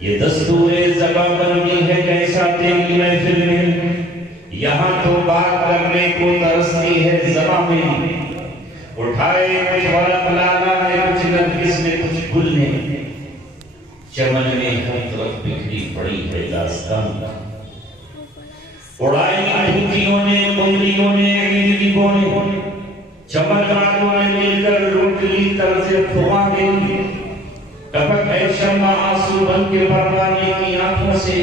یہ دستور زباں بندی ہے کیسا تیری محفل میں، یہاں تو بات کرنے کو ترستی ہے زباں میں، اٹھائے کچھ ورق لانا ہے کچھ نرگس میں کچھ گل نے، چمن میں ہر طرف بکھری پڑی ہے داستان، اڑائی دھوتیوں نے کنگلیوں نے انگلیوں نے، چمن والوں نے مل کر لوٹ لی طرز خواہ میں، ٹپک ہے شمع آنسو بن کے پروانے کی آنکھوں سے،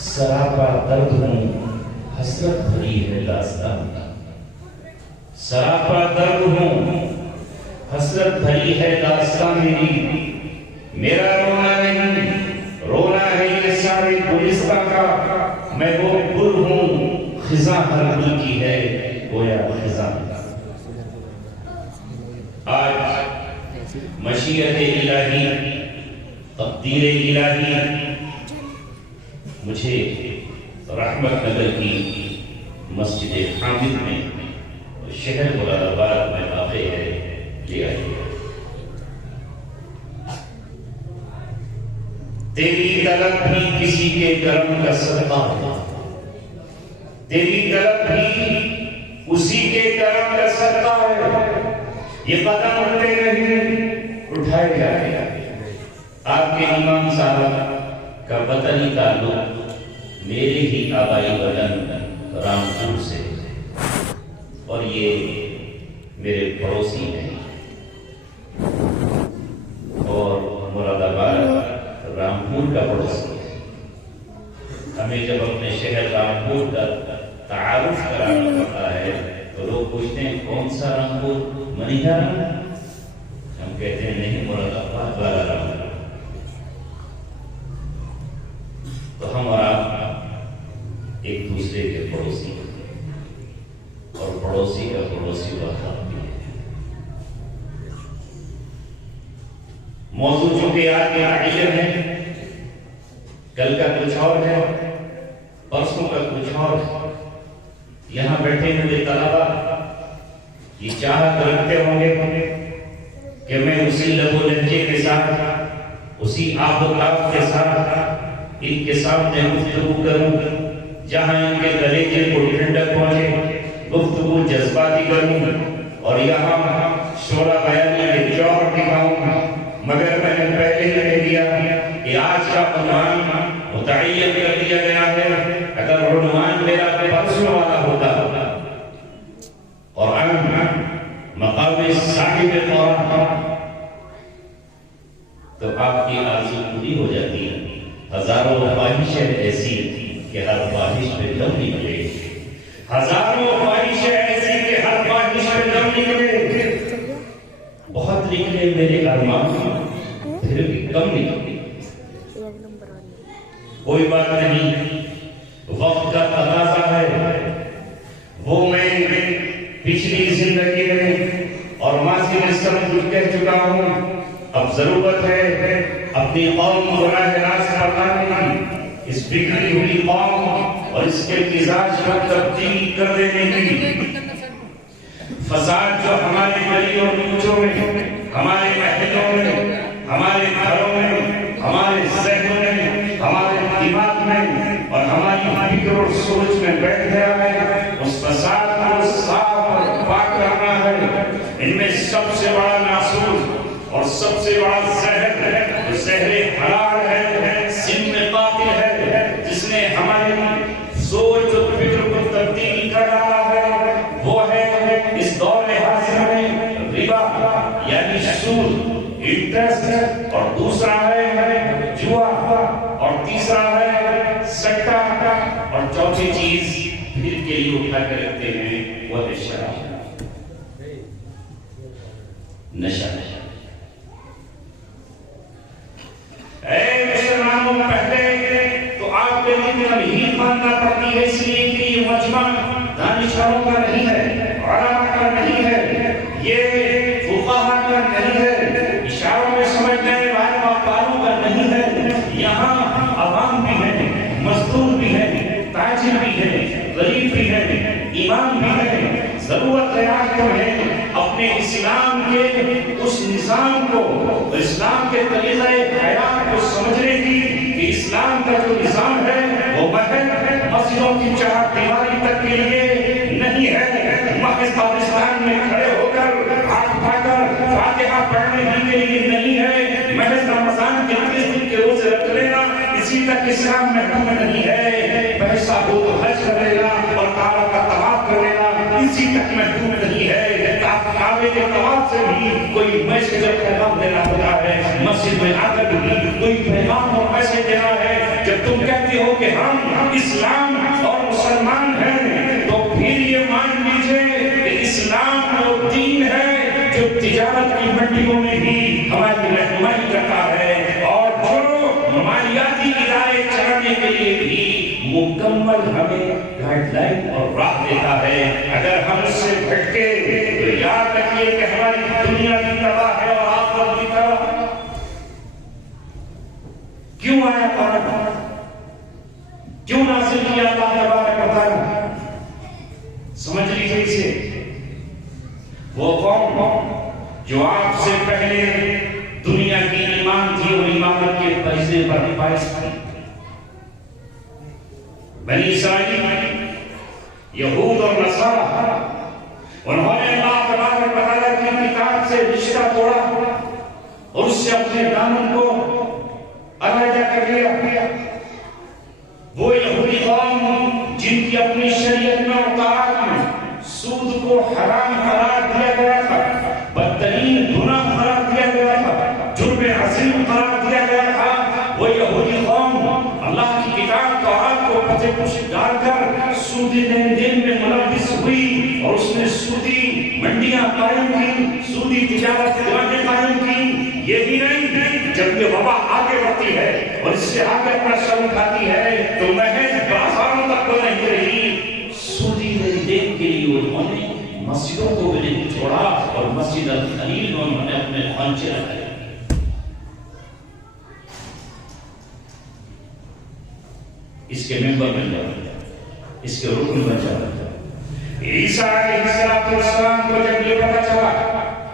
سراپا درد ہوں حسرت بھری ہے داستان، سراپا درد ہوں حسرت بھری ہے داستان میری، میرا رونا نہیں رونا ہے یہ سارے گلستاں کا، میں وہ گل ہوں خزاں ہر گل کی ہے گویا خزاں، آج مشیت الہی تقدیر الہی مجھے رحمت نگر کی مسجد حامد میں شہر مراد آباد میں واقع ہے لے آئی ہے۔ تیری طلب بھی کسی کے کرم کا صدقہ ہے، تیری طلب بھی اسی کے کرم کا صدقہ ہے، یہ قدم اٹھتے نہیں اٹھائے جائے۔ آپ کے امام صاحب کا وطنی تعلق میرے ہی آبائی وطن رامپور سے، اور یہ میرے پڑوسی ہیں، اور مراد آباد رامپور کا پڑوسی ہے۔ ہمیں جب اپنے شہر رامپور کا تعارف کرانا پڑتا ہے تو لوگ پوچھتے ہیں کون سا رامپور، منیہارم؟ ہم کہتے ہیں نہیں، مراد آباد والا رامپور۔ تو ہم اور آپ ایک دوسرے کے پڑوسی ہیں، اور پڑوسی کا پڑوسی وفا بھی ہے۔ موضوع چونکہ آج کے علم ہے، کل کا کچھ اور ہے، پرسوں کا کچھ اور ہے۔ یہاں بیٹھے ہوئے طلبہ یہ چاہت رکھتے ہوں گے کہ میں اسی لب و لہجے کے ساتھ، اسی آب و تاب کے ساتھ ان کے سامنے گفتگو کروں جہاں ان کے گلیجے کو ٹھنڈک پہنچے، گفتگو جذباتی کروں اور یہاں شعرا بیانی کے جوہر دکھاؤں، مگر میں نے پہلے ہی کہہ دیا کہ آج کا عنوان متعین کر دیا گیا ہے۔ اگر عنوان میرا پرسوں والا ہوتا اور مقام صاحب قرآن تو آپ کی آرزو پوری ہو جاتی ہے۔ ہزاروں خواہشیں ایسی کہ ہر خواہش پہ دم نکلے، ہزاروں خواہشیں ایسی کہ ہر خواہش پہ دم نکلے، بہت نکلے میرے ارمان پھر بھی کم نکلے، کوئی بات نہیں، وقت کا تقاضا ہے، وہ میں پچھلی زندگی میں اور ماضی میں سب کچھ کہہ چکا ہوں، اب ضرورت ہے اپنی قوم کو راہ راست پر لانے کی، اس بگڑی ہوئی قوم اور اس کے مزاج کو تبدیل کر دینے کی۔ فساد جو ہمارے گلیوں کوچوں میں، ہمارے محلوں میں، ہمارے گھروں میں، ہمارے ذہنوں میں، ہمارے دماغ میں اور ہماری فکر اور سوچ میں بیٹھ گیا ہے، اس فساد کو صاف اور پاک کرنا ہے۔ ان میں سب سے بڑا ناسور اور سب سے بڑا زہر ہے، جو زہر حلال ہے، سم قاتل ہے، جس نے ہماری سوچ اور فکر کو تبدیل کر ڈالا ہے، وہ ہے اس دور حاضر میں ربا یعنی سود، انٹرسٹ، اور دوسرا ہے جوا، اور تیسرا ہے سٹا، اور چوتھی چیز پھر کے لیے اٹھا کر رکھتے ہیں وہ ہے شراب، نشہ۔ اے مسلمانوں، پہلے تو آپ کے لیے تمہید ماننا پڑتی ہے، اس لیے کہ یہ مجمع دانشوروں کا نہیں ہے، علماء کا نہیں ہے، یہ فقہاء کا نہیں ہے، اشاروں میں سمجھنے والے مقالوں کا نہیں ہے، یہاں عوام بھی ہے، مزدور بھی ہے، تاجر بھی ہے، غریب بھی ہے، امام بھی ہے۔ ضرورت ہے آج تمہیں اپنے اسلام کے اس نظام کو، اسلام کے طریقہ حیات کو سمجھنے کی آسمان کا جو نظام ہے وہ محض مسجدوں کی چار دیواری تک کے لیے نہیں ہے، محض پاکستان میں کھڑے ہو کر ہاتھ اٹھا کر فاتحہ پڑھنے کے لیے نہیں ہے، محض رمضان کے 30 دن کے روزے رکھ لینا اسی تک اسلام میں حکم نہیں ہے، پیسہ ہو تو حج کر لینا اور کعبہ کا طواف کر لینا اسی تک محدود نہیں ہے، کعبے کے طواف سے بھی کوئی میسج اور پیغام دینا ہوتا ہے، مسجد میں آ کر بھی کوئی پیغام اور میسج دینا ہے۔ جب تم کہتے ہو کہ ہم اسلام اور مسلمان ہیں تو پھر یہ مان لیجئے کہ اسلام وہ دین ہے جو تجارت کی منڈیوں میں بھی ہماری رہنمائی کرتا ہے اور جو مالیاتی ادارے چلانے کے لیے بھی مکمل ہمیں گائیڈ لائن اور راہ دیتا ہے۔ اگر ہم اس سے بھٹکے تو یاد رکھیے کہ ہماری دنیا بھی تباہ ہے اور آخرت بھی تباہ ہے۔ کیوں آیا قرآن؟ کیوں نازل کیا اللہ تبارک و تعالی؟ سمجھ لیجیے اسے، وہ قوم جو آپ سے پہلے دنیا کی ایمان تھی اور ایمانت کے پیسے پر فائز تھی، بنی اسرائیل، یہود اور نصارہ، انہوں نے اللہ تبارک و تعالیٰ کی کتاب سے رشتہ توڑا اور اس سے اپنے دامن کو علیحدہ کر لیا۔ وہ یہودی قوم جن کی اپنی شریعت میں اور تورات میں سود کو حرام قرار دیا گیا تھا، بدترین گناہ قرار دیا گیا تھا، جرم عظیم قرار دیا گیا تھا، وہ یہودی قوم اللہ کی کتاب تورات کو پتے پوش ڈال کر سودی لین دین میں ملوث ہوئی اور اس نے سودی منڈیاں قائم کی، سودی تجارت دکانیں قائم کی۔ یہی نہیں، جب یہ وبا آگے بڑھتی ہے اور اس سے آگے اپنا سر اٹھاتی ہے تو محض بازاروں تک تو نہیں رہی، سودی لین دین کے لیے انہوں نے مسجدوں کو بھی نہیں چھوڑا اور مسجد الخلیل میں انہوں نے اپنے خانچے رکھے۔ اس کے ممبر بن جاتا، اس کے رکن بن جاتا۔ عیسیٰ علیہ السلام کو جب یہ پتا چلا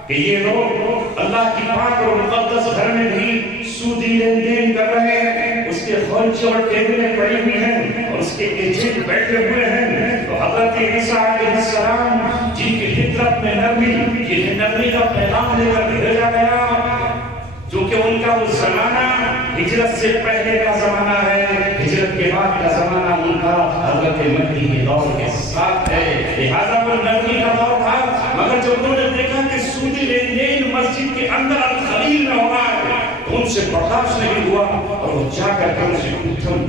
کہ یہ لوگ اللہ کی پاک اور مقدس گھر میں بھی سودی لین دین کر رہے ہیں، اس کے خلچے اور ٹیبلیں پڑی ہوئی ہیں اور اس کے ایجنٹ بیٹھے ہوئے ہیں، تو حضرت عیسیٰ علیہ السلام جن کی فطرت میں نرمی کا پیغام لے کر بھیجا گیا، چونکہ ان کا وہ زمانہ ہجرت سے پہلے کا زمانہ ہے، ہجرت کے بعد کا زمانہ ان کا حضرت مہدی کے دور کے ساتھ ہے، لہذا وہ نرمی کا دور تھا۔ مگر جب انہوں نے دیکھا کہ سودی لین دین مسجد کے اندر الخلیل میں ہو رہا ہے تو ان سے برداشت نہیں ہوا اور وہ جا کر کے ان سے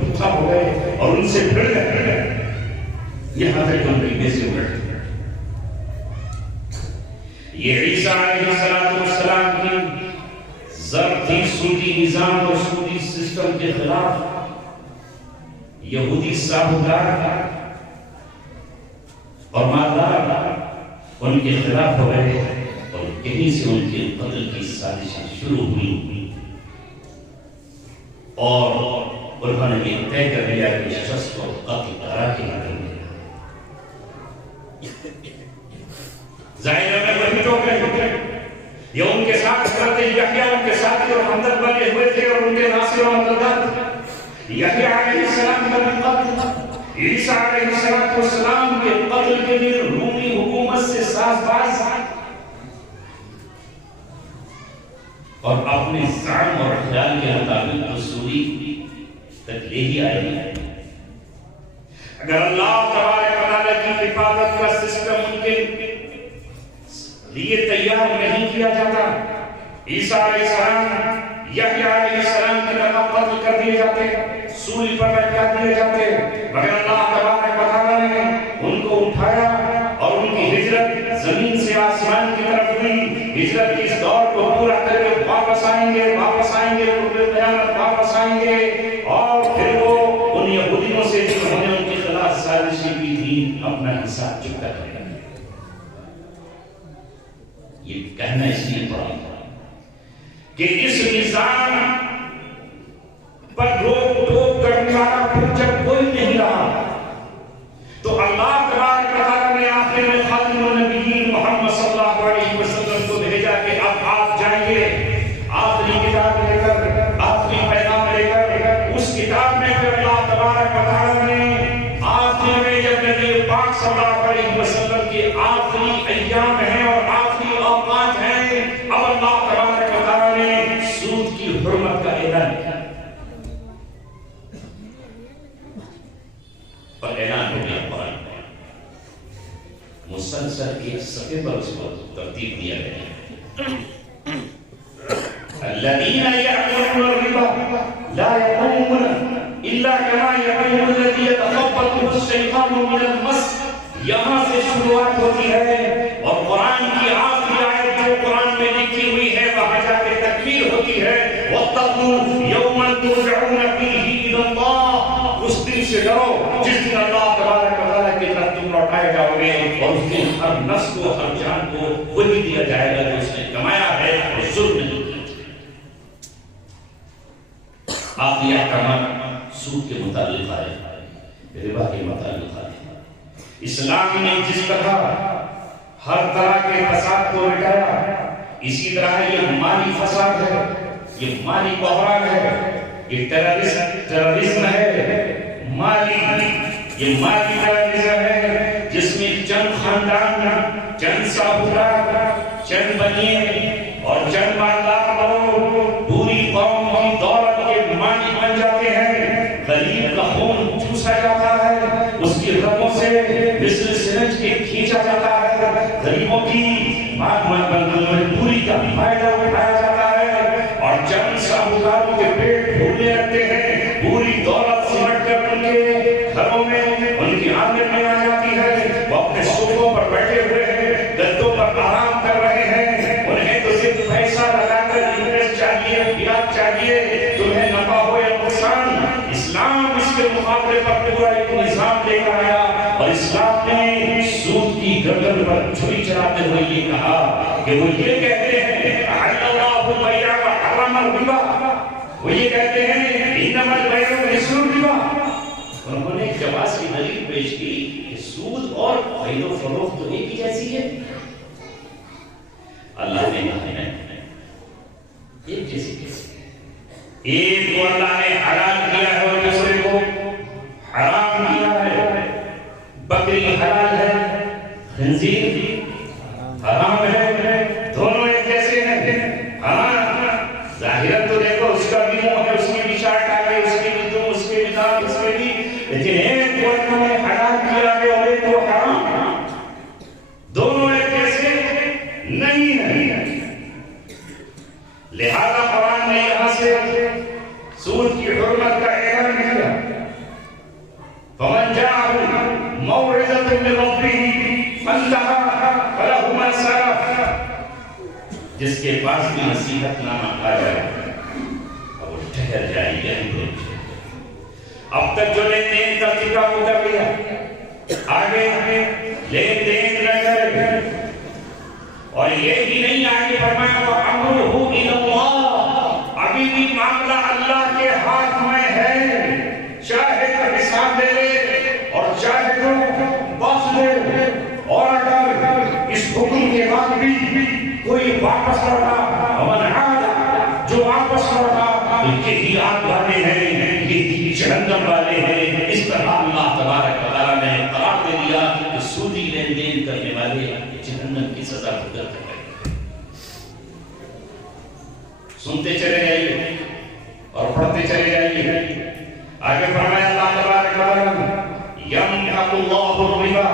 گتھا ہو گئے اور ان سے بھڑ گئے، یہاں تک ان کی بیزی اٹھ۔ یہ عیسیٰ علیہ السلام کی ضرب تھی سودی نظام اور سودی سسٹم کے خلاف۔ یہودی ساہوکار اور مالدار ان کے خلاف ہو گئے اور کہیں سے ان کے قتل کی سازشیں شروع ہوئی اور انہوں نے یہ طے کر لیا کہ شخص کو قتل کرا کے کریں گے۔ ظاہر میں وہی تو گئے، یہ ان کے ساتھ حضرت یحییٰ ان کے ساتھی اور ہمدرد بنے ہوئے تھے اور ان کے ناصر و مددگار۔ یحییٰ علیہ السلام کا بھی قتل، عیسیٰ علیہ السلام کے قتل کے لیے رومی حکومت سے ساز باز اور اپنے زعم اور خیال کے مطابق رسولی تک لے ہی آئے۔ اگر اللہ تبارک و تعالیٰ کی حفاظت کا سسٹم ان کے لیے تیار نہیں کیا جاتا، عیسیٰ علیہ السلام، یحییٰ علیہ السلام کی طرح قتل کر دیے جاتے، سولی پر لٹکا دیے جاتے، مگر اللہ تبارک و تعالیٰ نے ان کو اٹھایا اور ان کی ہجرت زمین سے آسمان کی طرف ہوئی۔ ہجرت کی اس دور کو پورا کر کے واپس آئیں گے، قرب قیامت واپس آئیں گے اور پھر وہ ان یہودیوں سے جنہوں نے ان کے خلاف سازشیں کی تھی اپنا حساب چکتا کریں گے۔ یہ کہنا اس لیے پڑا کہ اس نظام پر روک ٹوک کرنے والا پھر جب کوئی نہیں رہا تو اللہ تبارک و تعالیٰ نے آخر میں خاتم النبیین محمد صلی اللہ علیہ وسلم کو بھیجا کہ اب آپ جائیں گے آخری کتاب لے کر، آخری پیغام لے کر۔ اس کتاب میں ترتیب دیا گیا. الذين يأكلون الربا لا يقومون إلا كما يقوم الذي يتخبطه الشيطان من المس. یہاں سے شروعات ہوتی ہے اور قرآن کی آخری آیت جو قرآن میں لکھی ہوئی ہے وہاں جا کے تکمیل ہوتی ہے. وَاتَّقُوا يَوْمًا تُرْجَعُونَ فِيهِ إِلَى اللَّهِ. اس دن سے ڈرو جس دن اللہ تبارک و تعالیٰ کی طرف تم لوٹائے جاؤ گے اور اس دن ہر نفس کو ہر جان کو وہی دیا جائے گا جو اس نے کمایا ہے اور ظلم نہیں کیا. آخری احکامات سود کے متعلق آئے, ربا کے متعلق آئے. اسلام نے جس طرح ہر طرح کے فساد کو مٹایا اسی طرح یہ مالی فساد ہے, یہ مالی بحران ہے, یہ ٹیررزم ہے. مالی ٹیررزم ہے جس میں چند خاندان, چند ساہوکار, چند بنیے اور چند مالدار لوگ پوری قوم کی دولت کے مالک بن جاتے ہیں. غریب کا خون چوسا جاتا ہے, اس کی رگوں سے مثل سرنج کے کھینچا جاتا ہے, غریبوں کی مجبوری کا فائدہ اٹھایا جاتا ہے اور چند ساہوکاروں کے پیٹ پھولنے لگتے ہیں. پوری دولت سمٹ کر ان کے گھروں میں ان کی آنگن میں آ جاتی ہے. وہ اپنے صوفوں پر بیٹھے ہوئے ہیں, گدوں پر آرام کر رہے ہیں. انہیں تو صرف پیسہ لگا کر انٹرسٹ چاہیے, بیاج چاہیے, تمہیں نفع ہو یا نقصان. اسلام اس کے مقابلے پر پورا ایک نظام لے کر آیا اور اسلام نے سود کی گردن پر چھری چلاتے ہوئے یہ کہا کہ وہ یہ کہتے ہیں احل اللہ البیع وحرم الربا. وہ یہ کہتے ہیں انما البیع مثل الربا. انہوں نے جواز کی دلیل پیش کی کہ سود اور خرید و فروخت تو ایک ہی جیسی ہے. اللہ نے کہا ایک جیسی کیسے, ایک کو اللہ نے حلال کیا ہے اور دوسرے کو حرام کیا ہے. بکری حلال ہے, خنزیر حرام ہے, دونوں ایک جیسے ہیں. ہاں ظاہرت تو دیکھو اس کا بھی منہ ہے, اس کی بھی شارٹ آ گئی, اس کی بھی تم, اس کے بھی دانت, اس کے بھی, لیکن ایک کو انہوں نے حلال کیا ہے اور ایک کو حرام. دونوں ایک جیسے نہیں ہیں. لہذا قرآن نے یہاں سے سود کی حرمت کا اعلان کیا. فمن جاءه موعظة من ربه فانتهى فله ما سلف. جس کے پاس بھی نصیحت نامہ آ جائے اب وہ ٹھہر جائے گا. اب تک جو لین دین کا ٹھیکہ وہ کر لیا, آگے لین دین نہ کرے. اور یہ بھی نہیں آگے فرمایا وَأَمْرُهُ إِلَى اللَّهِ. ابھی بھی معاملہ اللہ کے ہاتھ میں ہے, چاہے تو حساب دے لے اور چاہے تو بخش دے. اور اگر اس حکم کے بعد بھی کوئی واپس لوٹا, امن عادا, جو واپس لوٹا ان کے ہی آگ والے ہیں, یہ ہی جہنم والے ہیں. اس طرح اللہ تبارک و تعالیٰ نے قرار دے دیا کہ سودی لین دین کرنے والے جہنم کی سزا بھگت ہے. سنتے چلے جائیے اور پڑھتے چلے جائیے. آگے فرمایا اللہ تبارک و تعالیٰ یمحق اللہ الربا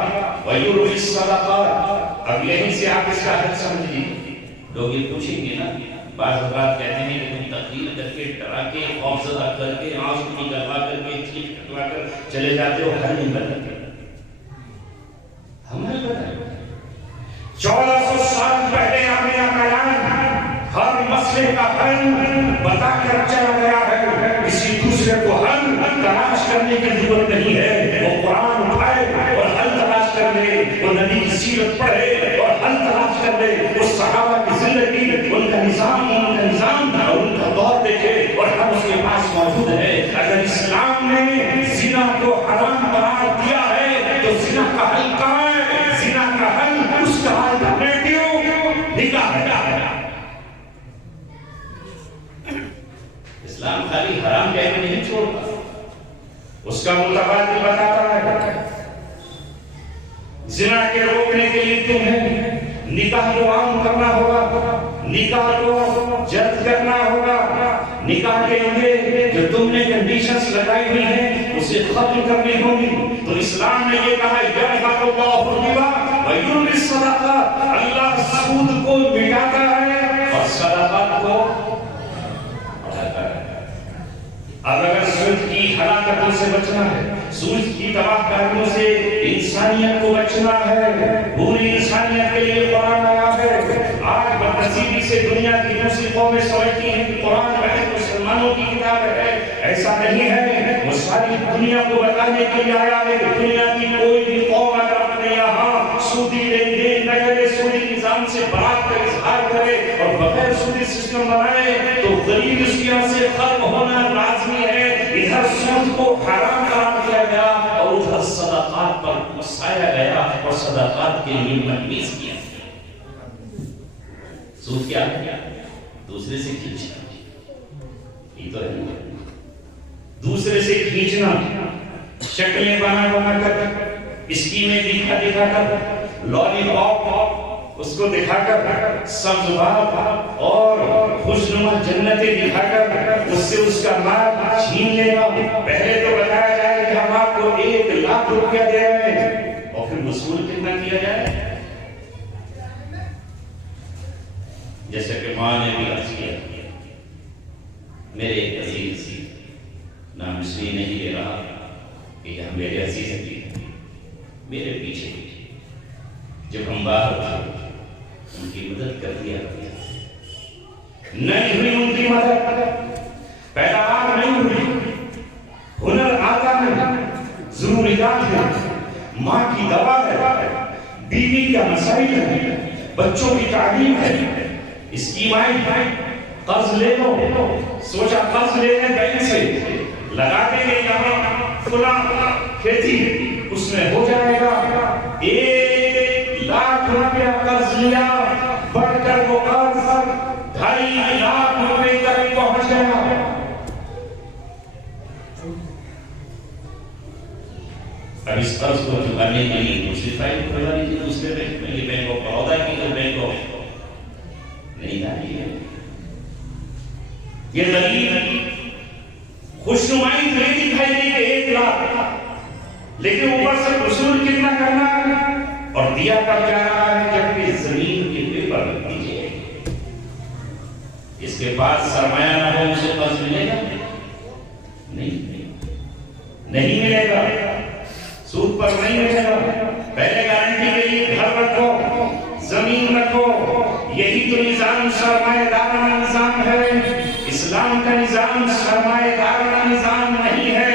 ویربی الصدقات. اب یہیں سے آپ اس کا حد سمجھ لیجیے. لوگ یہ پوچھیں گے نا, بعض حضرات کہتے ہیں کہ تم تقریر کر کے ڈرا کے خوفزدہ کر کے آنسو نکلوا کر کے چیخ کٹوا کر چلے جاتے ہو, حل نہیں بتاتے. ہم حل بتائیں. 1400 سال پہلے آمینہ کلام ہر مسئلے کا حل بتا کر چلا گیا ہے. کسی دوسرے کو حل تلاش کرنے کی ضرورت نہیں ہے. وہ قرآن اٹھائے اور حل تلاش کر لے, وہ نبی کی سیرت پڑھے اور حل تلاش کر لے, وہ صحابہ کی زندگی, ان کا نظام اور ان کا دور دیکھے اور حل اس کے پاس موجود ہے. اگر اسلام نے زنا کو حرام قرار دیا ہے تو زنا کا حل کہاں ہے؟ زنا کا حل اس کا الٹرنیٹیو نکاح ہے. اسلام خالی حرام کہنے نہیں چھوڑتا, اس کا متبادل بتاتا ہے. زنا کے روکنے کے لیے تمہیں نکاح کو عام کرنا ہوگا, نکاح کو جلد کرنا ہوگا, نکاح کے لیے جو تم نے کنڈیشنز لگائی ہوئی ہیں اسے ختم کرنی ہوگی. تو اسلام نے یہ کہا یمحق اللہ الربا ویربی الصدقات. اللہ سود کو مٹاتا ہے اور صدقات کو بڑھاتا ہے۔ اب اگر سود کی ہلاکتوں سے بچنا ہے، سود کی تباہ کاریوں سے انسانیت کو بچنا ہے، پوری انسانیت کے لیے قرآن آیا ہے۔ آج بدنصیبی سے دنیا کی دوسری قومیں سمجھتی ہیں کہ قرآن محض مسلمانوں کی کتاب ہے، ایسا نہیں ہے۔ وہ ساری دنیا کو بتانے کے لیے آیا ہے کہ دنیا کی کوئی بھی قوم اگر اپنے یہاں سودی لین دین نہ کرے، سودی نظام سے برات کا اظہار کرے اور بغیر سودی سسٹم بنائے تو غریب اس کی یہاں سے ختم ہونا لازمی ہے۔ ادھر سود کو حرام قرار دیا گیا اور ادھر صدقات پر اکسایا گیا اور صدقات کے لیے تجویز کیا گیا۔ سود کیا ہے؟ دوسرے سے کھینچنا، یہ تو ہے دوسرے سے کھینچنا، شکلیں بنا بنا کر، اسکیمیں دکھا دکھا کر، لالی پاپ اس کو دکھا کر، سبز باغ اور خوشنما جنتیں دکھا کر اس سے اس کا مال چھین لینا۔ پہلے تو بتایا جائے کہ ہم آپ کو 1,00,000 روپیہ دے رہے ہیں اور پھر وصول کتنا کیا جائے؟ جیسا کہ ماں نے بھی عرض کیا، میرے عزیز نام اس لیے نہیں لے رہا کہ ہم میرے عزیز بھی میرے پیچھے جب ہم باہر تھے ان کی مدد کر دیا نہیں ہوئی، ان کی مدد پیداوار نہیں ہوئی، ہنر آتا نہیں، ضروریات ہے، ماں کی دوا ہے، بیوی کا مسائل ہے، بچوں کی تعلیم ہے، اسکیمائیں، قرض لے لو، سوچا قرض لینے بینک سے لگا دیں گے یہاں فلاں کھیتی اس میں ہو جائے گا، 1,00,000 روپیہ قرض لیا، بڑھ کر وہ قرض 2.5 لاکھ روپے تک پہنچ گیا۔ اب اس قرض کو چکانے کے لیے دوسری فائل کھلوا لیجیے دوسرے بینک میں، یہ بینک آف بڑودا کی تو بینک آف نہیں ڈالی ہے۔ یہ غریب خوشنمائی نہیں دکھائی دی کہ 1,00,000، لیکن اوپر سے وصول کتنا کرنا ہے اور دیا کب جا رہا ہے؟ جبکہ زمین کے پیپر رکھ دیجیے، اس کے پاس سرمایہ نہ ہو اسے قرض ملے گا نہیں ملے گا، سود پر نہیں ملے گا۔ پہلے گارنٹی کے لیے گھر رکھو، زمین رکھو، یہی تو نظام سرمایہ دارانہ نظام ہے۔ اسلام کا نظام سرمایہ دارانہ نظام نہیں ہے،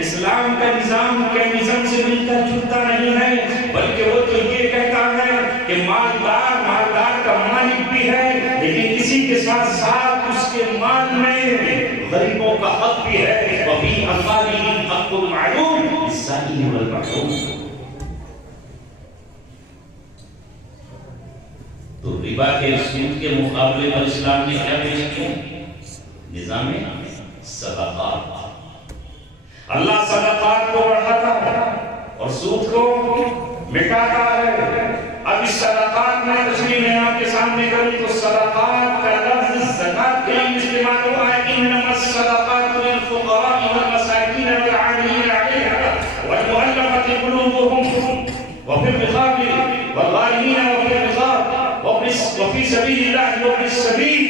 اسلام کا نظام کمیونزم سے مل کر جلتا نہیں ہے، بلکہ وہ تو یہ کہتا ہے کہ مالدار کا مالک بھی ہے، لیکن اسی کے ساتھ ساتھ اس کے مال میں غریبوں کا حق بھی ہے، وَفِي أَمْوَالِهِمْ حَقٌّ مَّعْلُومٌ لِلسَّائِلِ وَالْمَحْرُومِ۔ تو ربا کے سود کے مقابلے پر اسلام نے کیا پیش کیا؟ نظام صدقات۔ اللہ صدقات کو بڑھاتا ہے اور سود کو مٹاتا ہے۔ اب اس صدقات میں تشریح میں آپ کے سامنے کروں تو صدقات کا لفظ زکات کے لیے استعمال ہوا ہے، انما الصدقات للفقراء والمساکین والعاملین علیہا والمؤلفۃ قلوبهم وفي الرقاب والغارمین وفي الرقاب وفي سبیل اللہ وفي السبیل۔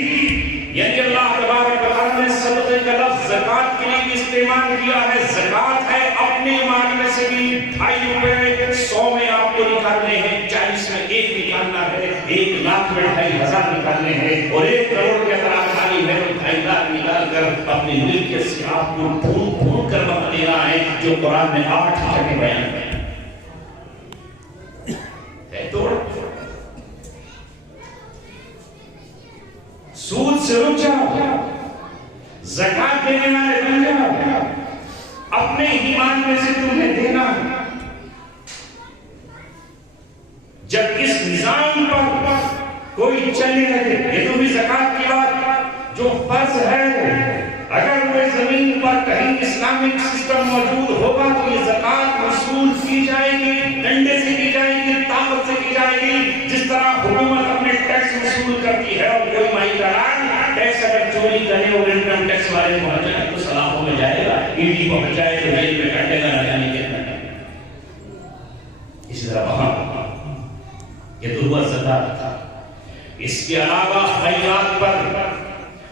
یعنی اللہ تبارک و تعالیٰ نے صدقے کا لفظ زکات کے لیے استعمال کیا ہے۔ زکات ہے اپنے مال میں سے بھی 2.5 روپے 100 میں آپ کو نکالنے ہیں، 40 میں 1 نکالنا ہے، 1,00,000 میں 2,500 نکالنے ہیں، اور 1 کروڑ کے اگر آپ خالی ہے تو 2.5 لاکھ نکال کر اپنی ملکیت سے آپ کو ڈھونڈ کر بنا دینا ہے، جو قرآن میں 8 جگہ بیان ہے۔ توڑ سود سے رک جاؤ، زکات دینے والے بن جاؤ، اپنے ہی مال میں سے تمہیں دینا۔ جب اس نظام پر کوئی چلنے لگے، یہ تو بھی زکات کی بات، جو فرض ہے، اگر وہ زمین پر کہیں اسلامک سسٹم موجود ہوگا تو یہ زکات وصول کی جائے گی، ڈنڈے سے کی جائے گی، طاقت سے کی جائے گی، جس طرح حکومت اپنے ٹیکس وصول کرتی ہے۔ اور کوئی مائی داران ٹیکس اگر چوری کرے اور انکم ٹیکس والے پہنچ جائے تو سلاخوں میں جائے گا، ایڈی پہنچ جائے تو جیل میں کٹے گا، نہ جانے کتنا۔ اسی طرح وہاں یہ تو ہوا زکات، اس کے علاوہ خیرات پر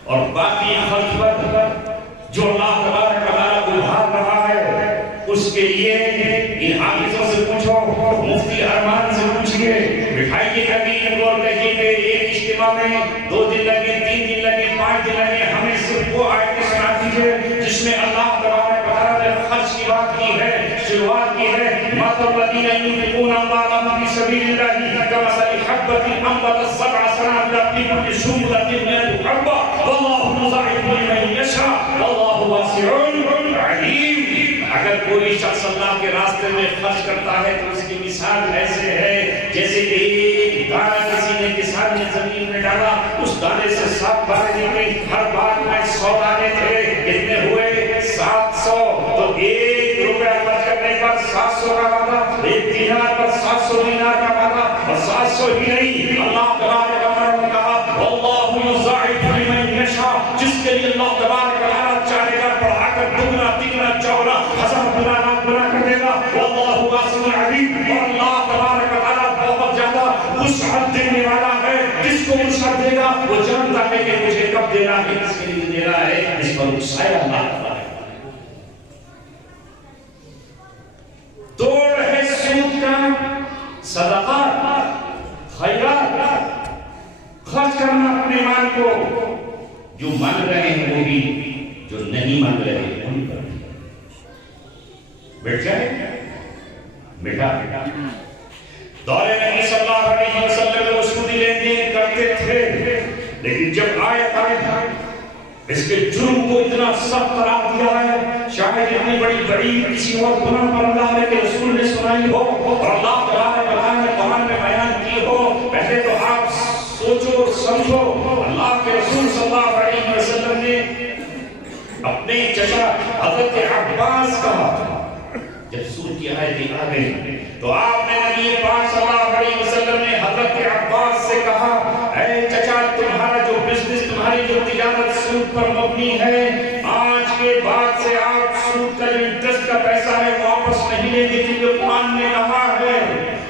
اور باقی خرچ پر جو اللہ تبارک و تعالیٰ کو ابھار رہا ہے، اس کے لیے ان حافظوں سے پوچھو، مفتی ارمان سے پوچھئے، بٹھائیے کبھی اور کہیے کہ ایک اجتماع میں 2 دن لگے، 3 دن لگے، 5 دن لگے، ہمیں صرف وہ آیتیں سنا دیجیے جس میں اللہ تبارک و تعالیٰ نے خرچ کی بات کی ہے، شروعات کی ہے۔ مَثَلُ الَّذِينَ يُنْفِقُونَ أَمْوَالَهُمْ فِي سَبِيلِ اللَّهِ كَمَثَلِ حَبَّةٍ أَنبَتَتْ 7 سَنَابِلَ فِي كُلِّ سُنبُلَةٍ مِّائَةُ حَبَّةٍ وَاللَّهُ يُضَاعِفُ لِمَن يَشَاءُ وَاللَّهُ وَاسِعٌ عَلِيمٌ۔ اگر کوئی شخص اللہ کے راستے میں خرچ کرتا ہے تو اس کی مثال ایسے ہے جیسے ایک دانہ کسی نے کسان نے زمین میں ڈالا، اس دانے سے 7 دانے نکلے، ہر بار میں 100 دانے تھے، کتنے ہوئے 700، تو 1 روپیہ خرچ کرنے پر 700 کا وعدہ، 1 دینار پر 700 دینار کا وعدہ، اور 700 ہی نہیں، اللہ تبارک و تعالیٰ نے کہا واللہ یضاعف لمن یشاء، جس کے لیے اللہ تبارک و تعالیٰ چاہے گا بڑھا کر دگنا تگنا چوگنا 1000 گنا لاکھ گنا کر دے گا، واللہ واسع علیم، اور اللہ تبارک و تعالیٰ بہت زیادہ وسعت دینے والا ہے، جس کو وسعت دے گا وہ جانتا ہے کہ مجھے کب دینا ہے، کس کے لیے دینا ہے، اس پر وسعت اللہ تعالیٰ۔ توڑ ہے سود کا صدقات، خیرات، خرچ کرنا اپنے مال کو، جو مانگ رہے ہیں وہ بھی، جو نہیں مانگ رہے ہیں ان پر بھی۔ بیٹھ جائے بیٹا دور نبی صلی اللہ علیہ وسلم میں سودی لین دین کرتے تھے، لیکن جب آیت آئی اس کے جرم کو اتنا سخت قرار دیا ہے، شاید اتنی بڑی بڑی کسی اور گناہ پر اللہ کے رسول نے سنائی ہو اور اللہ تبارک و تعالیٰ نے قرآن میں بیان کی ہو، پہلے تو آپ سوچو اور سمجھو، اللہ کے رسول صلی اللہ علیہ وسلم نے اپنے چچا حضرت عباس کا جب سود کی آیتیں آ گئی تو آپ نے نبی پاک صلی اللہ علیہ وسلم نے حضرت عباس سے کہا، اے چچا تمہارا جو بزنس، تمہاری جو تجارت سود پر مبنی ہے، آج کے بعد سے آپ سود کا جو انٹرسٹ کا پیسہ ہے واپس نہیں لیں گے، کیونکہ قرآن نے کہا ہے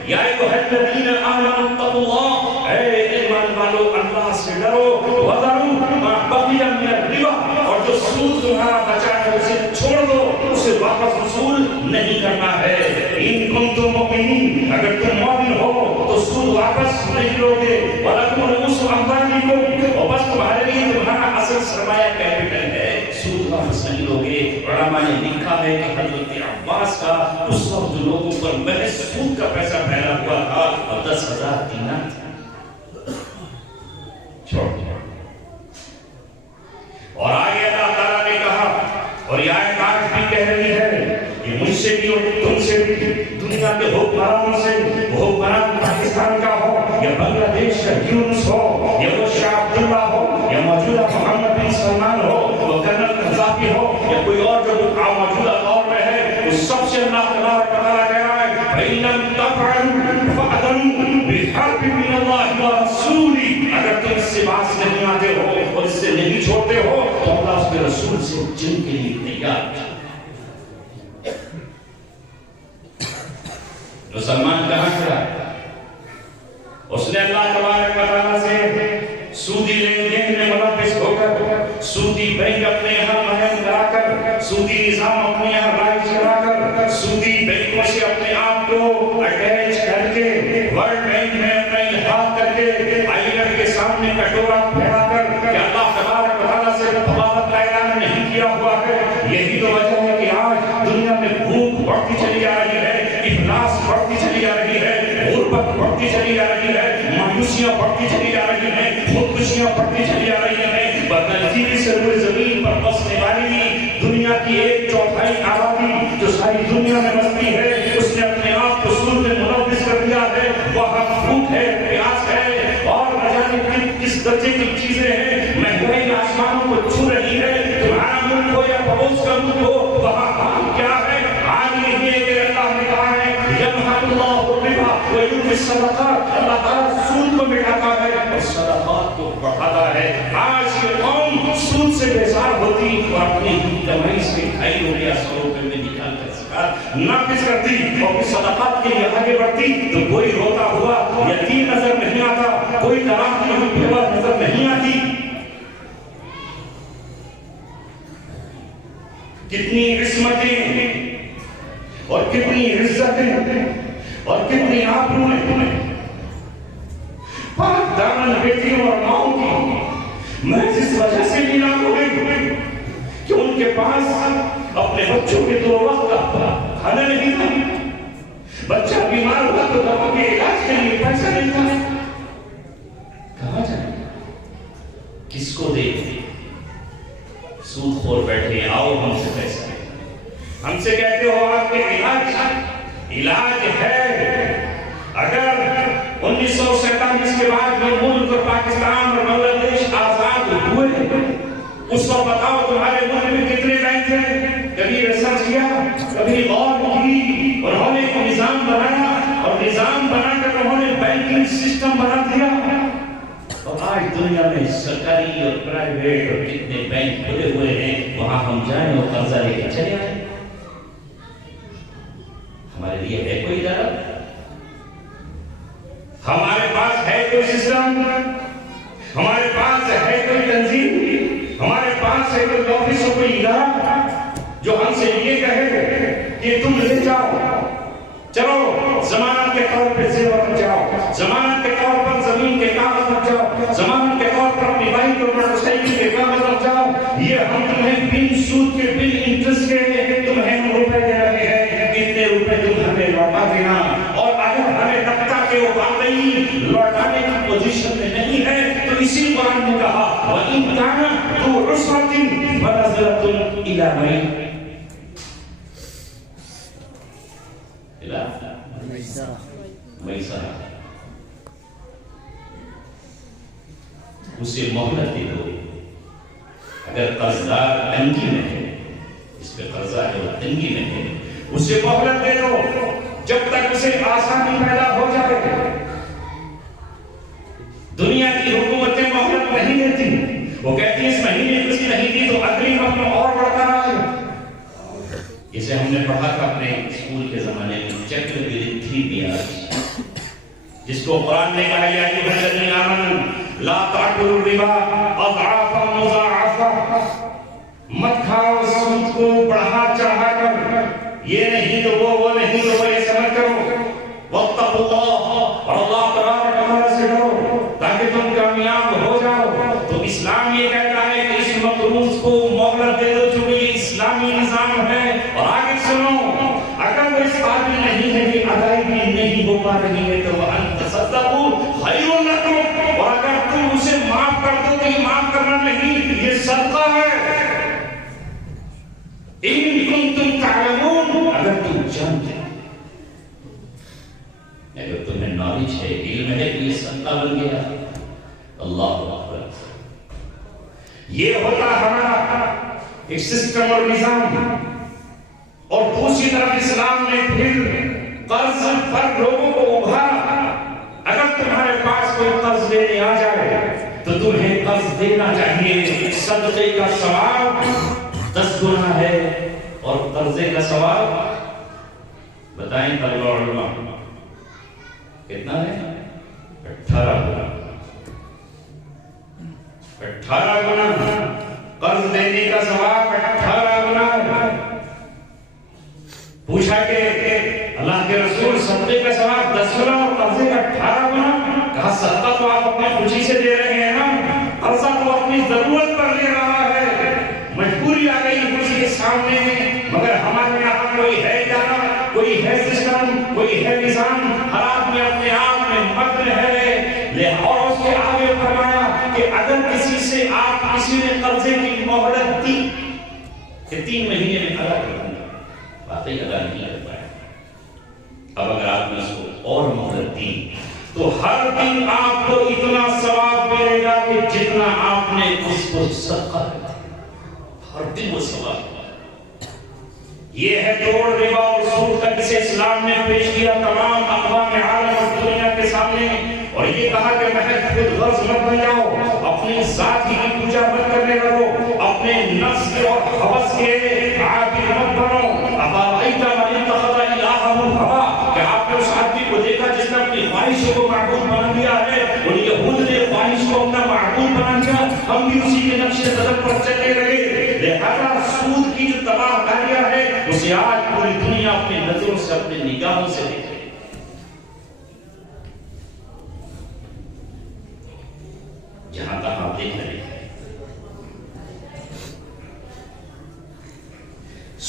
یا ایھا الذین آمنوا اتقوا اللہ، اے ایمان والو اللہ سے ڈرو، وذروا ما بقی من الربا، اور جو سود تمہارا بچا ہے اسے چھوڑ دو، اسے واپس وصول نہیں کرنا ہے۔ ان کنتم مؤمنین، اگر تم مومن ہو تو سود واپس نہیں لو گے، وَلَكُمْ رُءُوسُ أَمْوَالِكُمْ، اور بس تمہارے لیے تمہارا اصل سرمایہ کیپٹل ہے، سود واپس نہیں لو گے۔ علماء نے لکھا ہے کہ حضرت عباس کا اس وقت جو لوگوں پر محض سود کا پیسہ پھیلا ہوا تھا اور 10,000 دینار تھا، چھوڑ دیا۔ اور آگے اللہ تعالیٰ نے کہا، اور یہ آیت آج بھی کہہ رہی ہے کہ مجھ سے بھی اور تم سے بھی، دنیا کے حکمرانوں سے، وہ حکمران پاکستان کا ہو یا بنگلہ دیش کا یونس ہو یا وہ شاہ عبداللہ ہو یا موجودہ محمد بن سلمان ہو، وہ کرنل قذافی ہو یا کوئی اور جو موجودہ دور میں ہے، وہ سب سے اللہ تبارک و تعالیٰ کہہ رہا ہے فَإِن لَّمْ تَفْعَلُوا فَأْذَنُوا بِحَرْبٍ مِّنَ اللَّهِ وَرَسُولِهِ، اگر تم اس سے باز نہیں آتے ہو اور اس سے نہیں چھوڑتے ہو تو اللہ اس کے رسول سے جنگ کے لیے تیار ہے۔ مسلمان کہاں کھڑا ہے؟ اس نے اللہ تبارک و تعالیٰ سے سودی لین دین میں ملوث ہو کر، سودی بینک اپنے یہاں قائم کرا کر، سودی نظام اپنے یہاں رائج کرا کر، سودی بینکوں سے اپنے آپ کو اٹیچ کر کے، ورلڈ بینک میں اپنا الحاق کر کے، IMF کے سامنے کٹورا پھیلا کر کہ اللہ تبارک و تعالیٰ سے بغاوت کا اعلان نہیں کیا ہوا ہے۔ یہی تو وجہ ہے کہ آج دنیا میں بھوک بڑھتی چلی آ رہی ہے، افلاس بڑھتی چلی آ رہی ہے، غربت بڑھتی چلی آ رہی ہے، مایوسیاں بڑھتی چلی آ رہی ہیں، خودکشیاں بڑھتی چلی آ رہی ہیں۔ بدنصیبی سے روئے زمین پر بسنے والی دنیا کی 1/4 آبادی جو ساری دنیا میں بستی ہے، اس نے اپنے آپ کو سود میں ملوث کر دیا ہے۔ وہاں بھوک ہے، پیاس ہے، اور نہ جانے کس درجے کی چیزیں ہیں، مہنگائی آسمانوں کو چھو رہی ہے۔ تمہارا ملک ہو یا پڑوس کا ملک ہو، وہاں حال کیا ہے؟ حال یہ ہے کہ اللہ نے کہا ہے یمحق اللہ الربا ویربی الصدقات، اللہ تعالیٰ سود کو مٹاتا ہے اور صدقات کو بڑھاتا ہے۔ آج یہ قوم سود سے بیزار ہوتی اور اپنی کمائی سے 2.5 روپیہ 100 روپیہ پاکٹ میں نکال کر زکات نافذ کرتی اور پھر صدقات کے لیے آگے بڑھتی تو کوئی روتا ہوا یتیم نظر نہیں آتا، کوئی طلاق کی ہوئی بیوہ نظر نہیں آتی۔ کتنی عصمتیں اور کتنی عزتیں اور کتنی آبروئیں پاک دامن بیٹیوں اور ماؤں کی میں جس وجہ سے نیلام ہو گئی کہ ان کے پاس اپنے بچوں کے 2 وقت کا کھانا نہیں تھا، بچہ بیمار ہوا تو دوا کے علاج کے لیے پیسہ نہیں تھا، کہاں جائیں، کس کو دے؟ سود خور بیٹھے آؤ ہم سے پیسہ لیں، ہم سے کہتے ہو آپ کے علاج ہے۔ اگر 1947 کے بعد یہ ملک اور پاکستان اور بنگلہ دیش آزاد ہوئے، اس کو بتاؤ تمہارے ملک میں کتنے بینک تھے؟ کبھی ریسرچ کیا، کبھی غور کی، اور انہوں نے ایک نظام بنایا اور نظام بنا کر انہوں نے بینکنگ سسٹم بنا دیا۔ اور آج دنیا میں سرکاری اور پرائیویٹ اور کتنے بینک کھلے ہوئے ہیں، وہاں ہم جائیں اور قرضہ لے کے چلے آئیں۔ ہمارے لیے ہے کوئی ادارہ؟ ہمارے پاس ہے کوئی سسٹم؟ ہمارے پاس ہے کوئی تنظیم؟ ہمارے پاس ہے کوئی آفس اور کوئی ادارہ جو ہم سے یہ کہے کہ تم لے جاؤ، چلو ضمانت کے طور پہ زیور رکھ جاؤ، ضمانت کے طور پر زمین کے کاغذ رکھ جاؤ، ضمانت کے طور پر اپنی بائک اور موٹر سائیکل کے کاغذ رکھ جاؤ، یہ ہم تمہیں بن سود کے بن انٹرسٹ کے تمہیں ہم روپے دے رہے ہیں، اتنے روپے تم ہمیں لوٹا دینا۔ اور اگر ہمیں لگتا کہ وہ واقعی لوٹانے کی پوزیشن میں نہیں ہے تو اسی قرآن نے کہا وَإِن كَانَ ذُو عُسْرَةٍ فَنَظِرَةٌ إِلَىٰ مَيْسَرَةٍ، اسے مہلت دے دو۔ اگر قرضدار تنگی میں ہے، اس پہ قرضہ ہے وہ تنگی میں ہے، اسے مہلت دے دو جب تک اسے آسانی پیدا ہو جائے۔ دنیا کی حکومتیں مہلت نہیں دیتی، وہ کہتی ہیں اس مہینے کسی نہیں دی تو اگلی وقت اور بڑھتا رہا ہے۔ اسے ہم نے پڑھا تھا اپنے اسکول کے زمانے میں، چکر وردھی بیاج، جس کو قرآن نے کہا یا ایھا الذین آمنوا لا تأکلوا الربا اضعافا مضاعفا، مت کھاؤ سود کو بڑھا چڑھا کر، یہ نہیں تو وہ نہیں تو وہ، یہ سمجھ کرو۔ واتقوا اللہ، اور اللہ تبارک و تعالیٰ سے ڈرو تاکہ تم کامیاب ہو جاؤ۔ تو اسلام یہ کہتا ہے کہ اس مقروض کو مہلت دے دو چونکہ یہ اسلامی نظام ہے۔ اور آگے سنو، اگر وہ اس قابل نہیں ہے کہ ادائیگی نہیں ہو پا رہی ہے تو وَأَن تَصَدَّقُوا خَيْرٌ لَكُمْ، اور اگر تم اسے معاف کر دو تو یہ معاف کرنا نہیں، یہ صدقہ ہے۔ إِن كُنتُمْ تَعْلَمُونَ، اگر تم جانتے، اگر تمہیں نالج ہے، علم ہے کہ یہ صدقہ بن گیا۔ اللہ اکبر۔ یہ ہوتا ہمارا ایک سسٹم اور نظام، اور دوسری طرف اسلام نے پھر قرض پر لوگوں کو ابھارا۔ اگر تمہارے پاس کوئی قرض لینے آ جائے تو تمہیں قرض دینا چاہیے۔ صدقے کا ثواب 10 گنا ہے اور قرضے کا ثواب بتائیں طلبہ علماء کتنا ہے؟ 18 گنا۔ 18 گنا قرض دینے کا ثواب 18 گنا ہے۔ پوچھا کہ اللہ کے رسول صدقے کا ثواب 10 گنا اور قرضے کا 18 گنا، کہا صدقہ تو آپ اپنے خوشی سے دے رہے ہیں نا، قرضہ تو اپنی ضرورت پر لے رہا ہے، مجبوری آ گئی خوشی کے سامنے، مگر ہمارے یہاں کوئی ہے ادارہ، کوئی ہے سسٹم، کوئی ہے نظام، ہر آدمی اپنے آپ میں مگن ہے۔ اور اس کے آگے فرمایا کہ اگر کسی سے آپ کسی نے قرضے کی مہلت دی کہ 3 مہینے میں ادا کر دوں گا، واقعی ادا نہیں کر پایا، اب اگر آپ نے اس کو اور مہلت دی تو ہر دن آپ کو اتنا ثواب ملے گا کہ جتنا آپ نے اس کو صدقہ دیا، ہر دن وہ ثواب۔ یہ ہے توڑ ربا اور سود کا جسے اسلام نے پیش کیا تمام اقوام عالم اور دنیا کے سامنے، اور یہ کہا کہ محض خود غرض مت بن جاؤ، اپنی ذات ہی کی پوجا مت کرنے لگو، اپنے نفس کے اور ہوس کے عابد مت بنو، خواہشوں کو معبود بنا دیا ہے، اور یہود نے خواہش کو اپنا معبود بنا دیا، ہم بھی اسی کے نقش قدم پر چلنے لگے۔ لہذا سود کی جو تباہ کاریاں ہے اسے آج پوری دنیا اپنی نظروں سے، اپنی نگاہوں سے دیکھے۔ جہاں تک آپ دیکھ رہے ہیں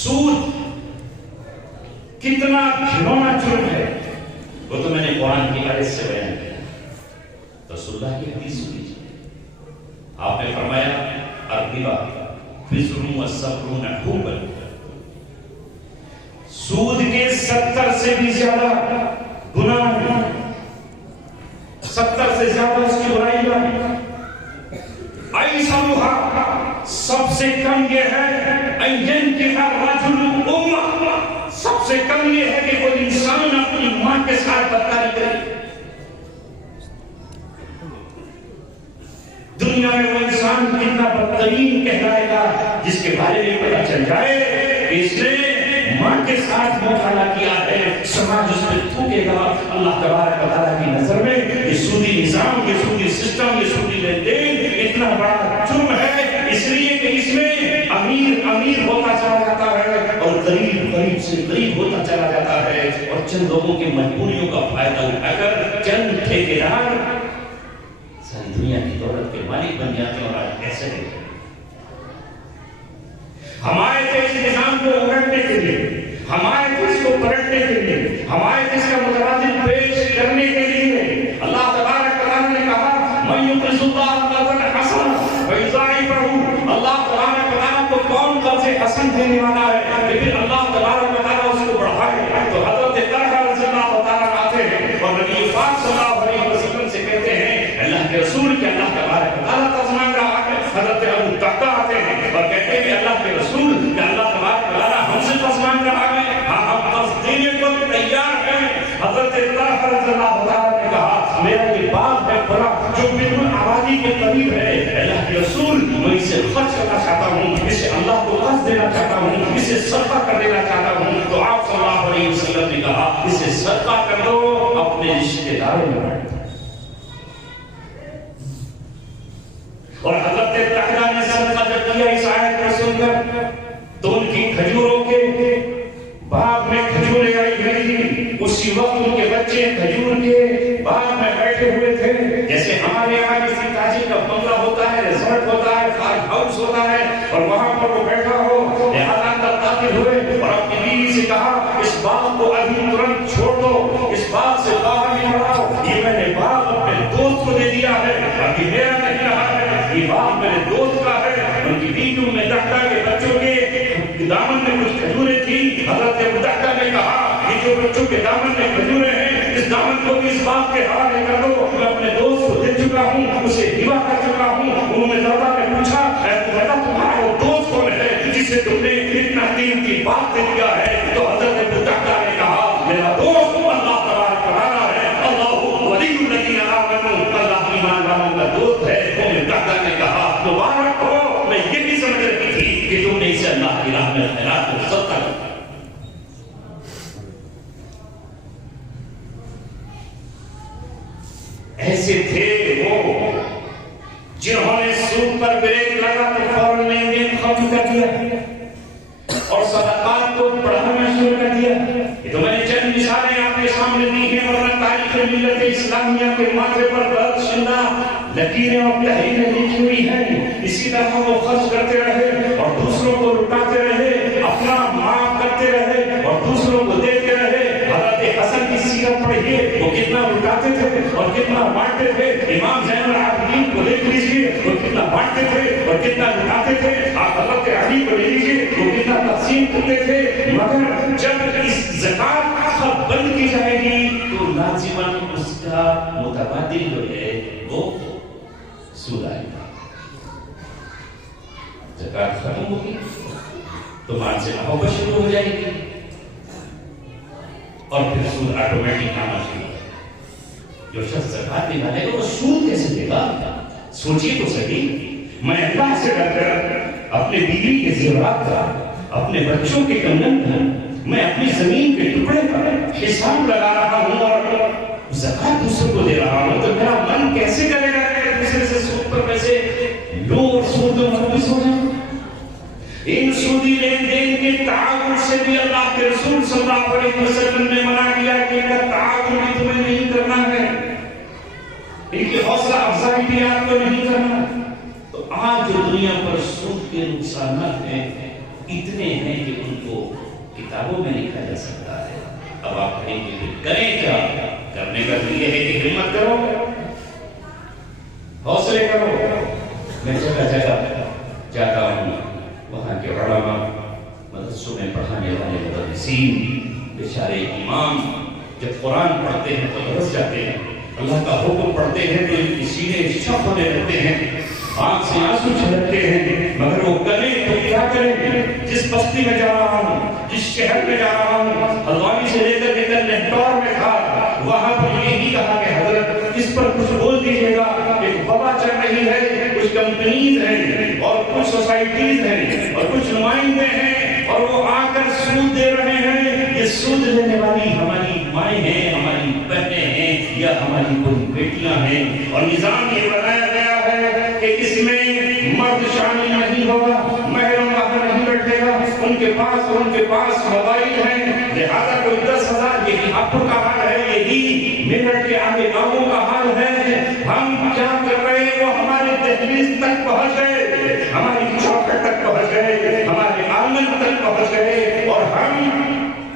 سود کتنا گھنونا جرم ہے، وہ تو میں نے قرآن کی آیت سے بیان کیا۔ رسول اللہ کی حدیث سنیے، آپ نے فرمایا الربا بضع وسبعون حوبا، سود کے 70 سے بھی زیادہ گناہ ہیں، 70 سے زیادہ اس کی برائیاں ہیں۔ ایسا سب سے کم یہ ہے این کے رجل امہ، سب سے کم یہ ہے کہ کوئی انسان اپنی ماں کے ساتھ بدکاری کرے۔ دنیا میں وہ انسان کتنا بدترین کہلائے گا جس کے بارے میں پتہ چل جائے کہ اس نے ماں کے ساتھ مخالہ کیا ہے، سماج اس پہ تھوکے گا۔ اللہ تبارک و تعالیٰ کی نظر میں یہ سودی نظام، یہ سودی سسٹم، یہ سودی لین دین اتنا بڑا جرم ہے، اس لیے کہ اس میں امیر امیر ہوتا چلا جاتا ہے اور غریب غریب سے غریب ہوتا چلا جاتا ہے، اور چند لوگوں کی مجبوریوں کا فائدہ اٹھا کر چند ٹھیکیدار ساری دنیا کی دولت کے مالک بن جاتے ہیں۔ اور آج ایسے ہی ہمارے تھے اس نظام کو اگڑنے کے لیے، ہمارے تھے اس کو پلٹنے کے لیے، ہمارے تھے اس کا متبادل پیش کرنے کے لیے اللہ تبارک و تعالیٰ نے کہا من یقرض اللہ قرضا حسنا فیضاعفہ۔ اللہ تبارک و تعالیٰ کو کون قرض حسن دینے والا ہے کہ پھر اللہ تبارک و تعالیٰ اس کو بڑھائے؟ تو حضرت طلحہ رضی اللہ تعالیٰ آتے ہیں اور نبی پاک صلی اللہ علیہ وسلم سے کہتے ہیں اللہ کے رسول کے اللہ تبارک و تعالیٰ قرض مانگ رہا ہے۔ حضرت ابو طلحہ آتے ہیں اور کہتے ہیں کہ اللہ کے رسول کہ اللہ تبارک و تعالیٰ ہم سے قرض مانگ رہا ہے، ہاں ہم قرض دینے کو تیار ہیں۔ حضرت طلحہ رضی اللہ تعالیٰ نے کہا میرا یہ باغ ہے بڑا جو بالکل آبادی کے قریب ہے، اللہ کے رسول میں اسے خرچ کرنا چاہتا ہوں، اسے اللہ کو قرض دینا چاہتا ہوں، اسے صدقہ کر دینا چاہتا ہوں۔ تو آپ صلی اللہ علیہ وسلم نے کہا اسے صدقہ کر دو، اپنے رشتے داروں میں بانٹ دو۔ اور حضرت طلحہ نے صدقہ جب کیا اس آیت کو سن کر تو ان کی کھجوروں کے باغ میں کھجوریں آئی ہوئی تھی، اسی وقت ان کے بچے کھجور کے باغ میں بیٹھے ہوئے تھے۔ جیسے ہمارے یہاں کسی تاجر کا بنگلہ ہوتا ہے، ریزورٹ ہوتا ہے، فارم ہاؤس ہوتا ہے، اور وہاں پر وہ بیٹھا ہو، لہذا تب داخل ہوئے اور اپنی بیوی سے کہا اس باغ کو ابھی ترنت چھوڑ دو، اس باغ سے باہر نکل آؤ، یہ میں نے باغ اپنے دوست کو دے دیا ہے، ابھی میرا نہیں رہا ہے، یہ باغ میرے دوست کا ہے۔ ان کی بیویوں میں دہتا کے بچوں کے دامن میں کچھ کھجوریں تھی، حضرت ابو طلحہ نے کہا یہ جو بچوں کے دامن میں کھجوریں ہیں اس دامن کو بھی اس باغ کے حوالے کر دو، میں اپنے دوست کو دے چکا ہوں، اسے ہبہ کر چکا ہوں۔ انہوں نے دادا نے پوچھا اے بیٹا تمہارا وہ دوست کون ہے جسے تم نے اتنا قیمتی باغ دے دیا ہے؟ تو حضرت ابو طلحہ نے کہا میرا دوست اللہ تبارک و تعالیٰ ہے، اللہ ولی الذین آمنوا، اللہ ایمان والوں کا دوست ہے۔ ابو طلحہ نے کہا مبارک ہو، میں یہ بھی سمجھ رہی تھی کہ تم نے اسے اللہ کی راہ میں خیرات کو صدقہ کیا۔ ایسے تھے وہ جنہوں نے سود پر بریک لگا تو فوراً لین دین ختم کر دیا اور صدقات کو بڑھانا شروع کر دیا۔ یہ تو میں نے چند مثالیں آپ کے سامنے دی ہیں، ورنہ تاریخ ملت اسلامیہ کے ماتھے پر درد شدہ لکیریں اور تحریریں لکھی ہوئی ہیں۔ اسی طرح وہ خرچ کرتے رہے اور دوسروں کو لٹاتے رہے، اپنا معاف کرتے رہے اور دوسروں کو دیتے رہے۔ حضرت حسن کی سیرت پڑھیے، وہ کتنا لٹاتے تھے اور کتنا بانٹتے تھے۔ امام زین العابدین کو دیکھ لیجیے، وہ کتنا بانٹتے تھے اور کتنا لٹاتے تھے۔ آپ حضرت علی کو لے لیجیے، وہ کتنا تقسیم کرتے تھے۔ مگر جب اس زکات بند کی جائے گی تو لازماً اس کا متبادل جو ہے وہ سود آئے گا۔ زکات ختم ہوگی تو مال سے محبت شروع ہو جائے گی اور پھر سود آٹومیٹک آنا شروع ہو جائے گا۔ جو شخص زکات نہیں ڈالے گا وہ سود کیسے دے گا؟ سوچیے تو صحیح، میں اللہ سے ڈر کر اپنے بیوی کے زیورات کا، اپنے بچوں کے کنگن کا، میں اپنی زمین کے ٹکڑے پر حساب لگا رہا ہوں اور زکات دوسرے کو دے رہا ہوں تو میرا من کیسے کرے گا کہ دوسرے سے سود پر پیسے لو اور سود و ملوث ہو جائیں؟ ان سودی لین دین کے تعاون سے بھی اللہ کے رسول صلی اللہ علیہ وسلم نے منع کیا کہ ان کا تعاون بھی تمہیں نہیں کرنا ہے، ان کی حوصلہ افزائی بھی آپ کو نہیں کرنا۔ تو آج جو دنیا پر سود کے نقصانات ہیں اتنے ہیں کہ ان کو کتابوں میں لکھا جا سکتا ہے۔ اب آپ کہیں گے کریں کیا؟ کرنے کا یہ ہے کہ ہمت کرو، حوصلے کرو۔ میں جگہ جگہ جاتا ہوں، وہاں کے علماء، مدرسوں میں پڑھانے والے مدرسین، بیچارے امام جب قرآن پڑھتے ہیں تو برس جاتے ہیں، اللہ کا حکم پڑھتے ہیں تو ان کی سینے شق ہونے لگتے ہیں، آنکھ سے آنسو چھلکتے ہیں، مگر وہ کریں تو کیا کریں؟ جس بستی میں جا رہا ہوں، جس شہر میں جا رہا ہوں، ہلوانی سے لے کر لہٹور میں تھا، وہاں پر یہی کہا کہ حضرت اس پر کچھ بول دیجیے گا، ایک وبا چل رہی ہے، کچھ کمپنیز ہیں اور کچھ سوسائٹیز ہیں اور کچھ نمائندے ہیں اور وہ آ کر سود دے رہے ہیں۔ یہ سود دینے والی ہماری مائیں ہیں، ہماری بہنیں ہیں یا ہماری کوئی بیٹیاں ہیں، اور نظام یہ بنایا گیا ہے کہ اس میں مرد شامل نہیں ہوگا، محرم وہاں نہیں بیٹھے گا، ان کے پاس موبائل ہیں، لہذا کوئی 10,000، یہی آپ کا حال ہے، یہی منٹ کے آگے گاؤں کا حال ہے۔ ہم کیا کر رہے ہیں؟ وہ ہمارے دہلیز تک پہنچ گئے، ہماری چوکھٹ تک پہنچ گئے، ہمارے آنگن تک پہنچ گئے، اور ہم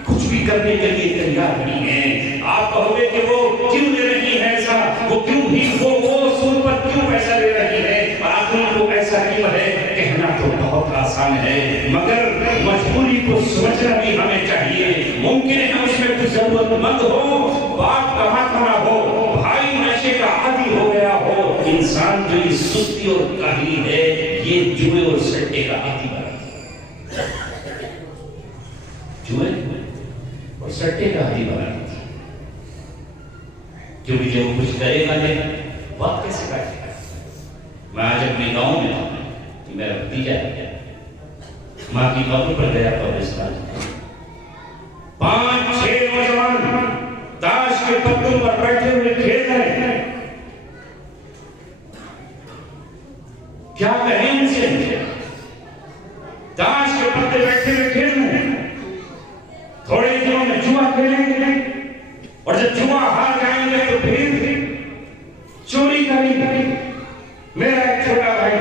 کچھ بھی کرنے کے لیے تیار نہیں ہیں۔ آپ کہو گے کہ وہ کیوں لے رہی ہے ایسا، وہ کیوں بھی وہ سود پر کیوں پیسہ لے رہی ہے، آخر کو ایسا کیوں ہے؟ کہنا تو بہت آسان ہے، مگر مجبوری کو سمجھنا بھی ہمیں چاہیے۔ ممکن ہے اس میں کچھ ضرورت مند ہو، باپ کماتا نہ ہو، بھائی نشے کا عادی ہو گیا ہو، انسان جو یہ سستی اور کاہلی ہے یہ جوئے اور سٹے کا عادی بنا، جوئے اور سٹے کا عادی بنا، کیونکہ جو کچھ کرے گا نہیں وقت کیسے کاٹے گا۔ میں آج اپنے گاؤں میں ہوں، میرا بھتیجا ہے، ماں کی قبر پر گیا قبرستان، 5-6 نوجوان تاش کے پتوں پر بیٹھے ہوئے کھیل رہے ہیں۔ کیا کہیں ان سے؟ تاش کے پتے بیٹھے ہوئے کھیل رہے ہیں، تھوڑے دنوں میں جوا کھیلیں گے، اور جب جوا ہار جائیں گے تو پھر چوری کریں گے۔ میرا ایک چھوٹا بھائی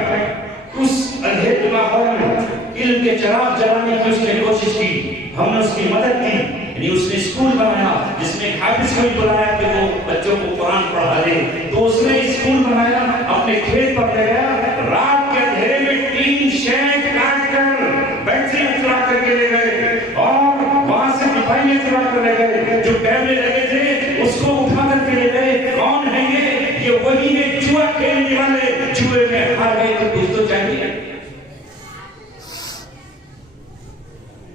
اس اندھیرے ماحول میں علم کے چراغ جلانے کی اس نے کوشش کی، ہم نے اس کی مدد کی، یعنی اس نے اسکول بنایا جس میں حافظ کو بھی بلایا کہ وہ بچوں کو قرآن پڑھا دے، تو اس نے اسکول بنایا، اپنے کھیت پر لے گیا، رات کے اندھیرے میں ٹین شیڈ کاٹ کر بیٹریاں چرا کر کے لے گئے، اور وہاں سے مٹھائیاں چرا کر لے گئے، جو کیمرے لگے تھے اس کو اٹھا کر کے لے گئے۔ کون ہے یہ وہی ہے جوا کھیلنے والے، جوئے میں ہار گئے تو کچھ تو چاہیے۔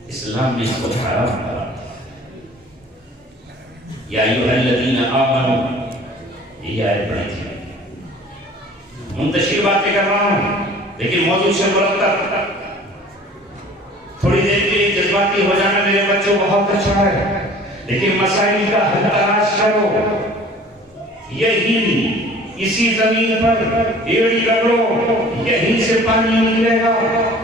اسلام نے اس کو حرام کرا، یا ایھا الذین آمنوا، یہ آیت پڑھی تھی۔ منتشر باتیں کر رہا ہوں لیکن موضوع سے مرتب، تھوڑی دیر کے لیے جذباتی ہو جانا میرے بچوں بہت اچھا ہے، لیکن مسائل کا حل تلاش کرو۔ یہی اسی زمین پر ایڑی رگڑو، یہیں سے پانی نکلے گا۔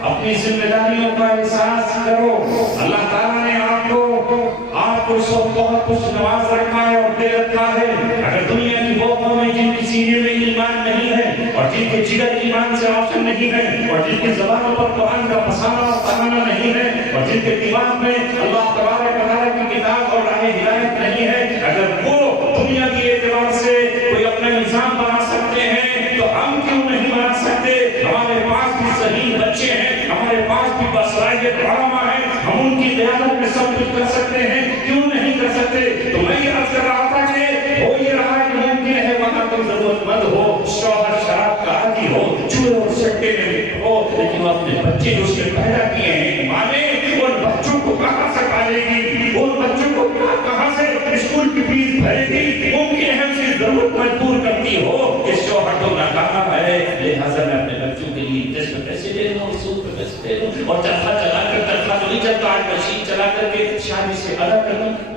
اپنی ذمہ داریوں کا احساس کرو۔ اللہ تعالیٰ نے آپ کو سب بہت کچھ نواز رکھا ہے اور دے رکھا ہے۔ اگر دنیا کی وہ قومیں جن کی سینے میں ایمان نہیں ہے اور جن کے جگر ایمان سے روشن نہیں ہے اور جن کی زبانوں پر قرآن کا فسانہ اور ترانہ نہیں ہے اور جن کے دماغ میں اللہ تبارک و تعالیٰ کی کتاب اور راہ ہدایت نہیں ہے، اگر وہ دنیا کے اعتبار سے کوئی اپنا نظام بنا سکتے ہیں تو ہم کیوں نہیں بنا سکتے؟ ہمارے پاس بھی صحیح بچے ہیں، ہمارے پاس بھی باصلاحیت علماء ہیں، ہم ان کی قیادت میں سب کچھ کر سکتے ہیں، کیوں نہیں کر سکتے؟ تو میں یہ عرض کر رہا تھا کہ ہو یہ رہا کہ ممکن ہے وہاں تم ضرورت مند ہو، شوہر شراب کا عادی ہو، جوئے اور سٹے میں ہو، لیکن وہ اپنے بچے جو اس نے پیدا کیے ہیں مانے ان بچوں کو کہاں سے پالے گی، ان بچوں کو کہاں سے اسکول کی فیس بھرے گی؟ ممکن ہے اس کی ضرورت مجبور کرتی ہو کہ شوہر تو ناکام ہے، لہٰذا میں اپنے بچوں کے لیے انٹرسٹ پہ پیسے دے دوں اور سود پہ پیسے دے دوں اور چرخا چلا کر، چرخا تو نہیں چلتا آج، مشین چلا کر کے شادی سے ادا کر دوں۔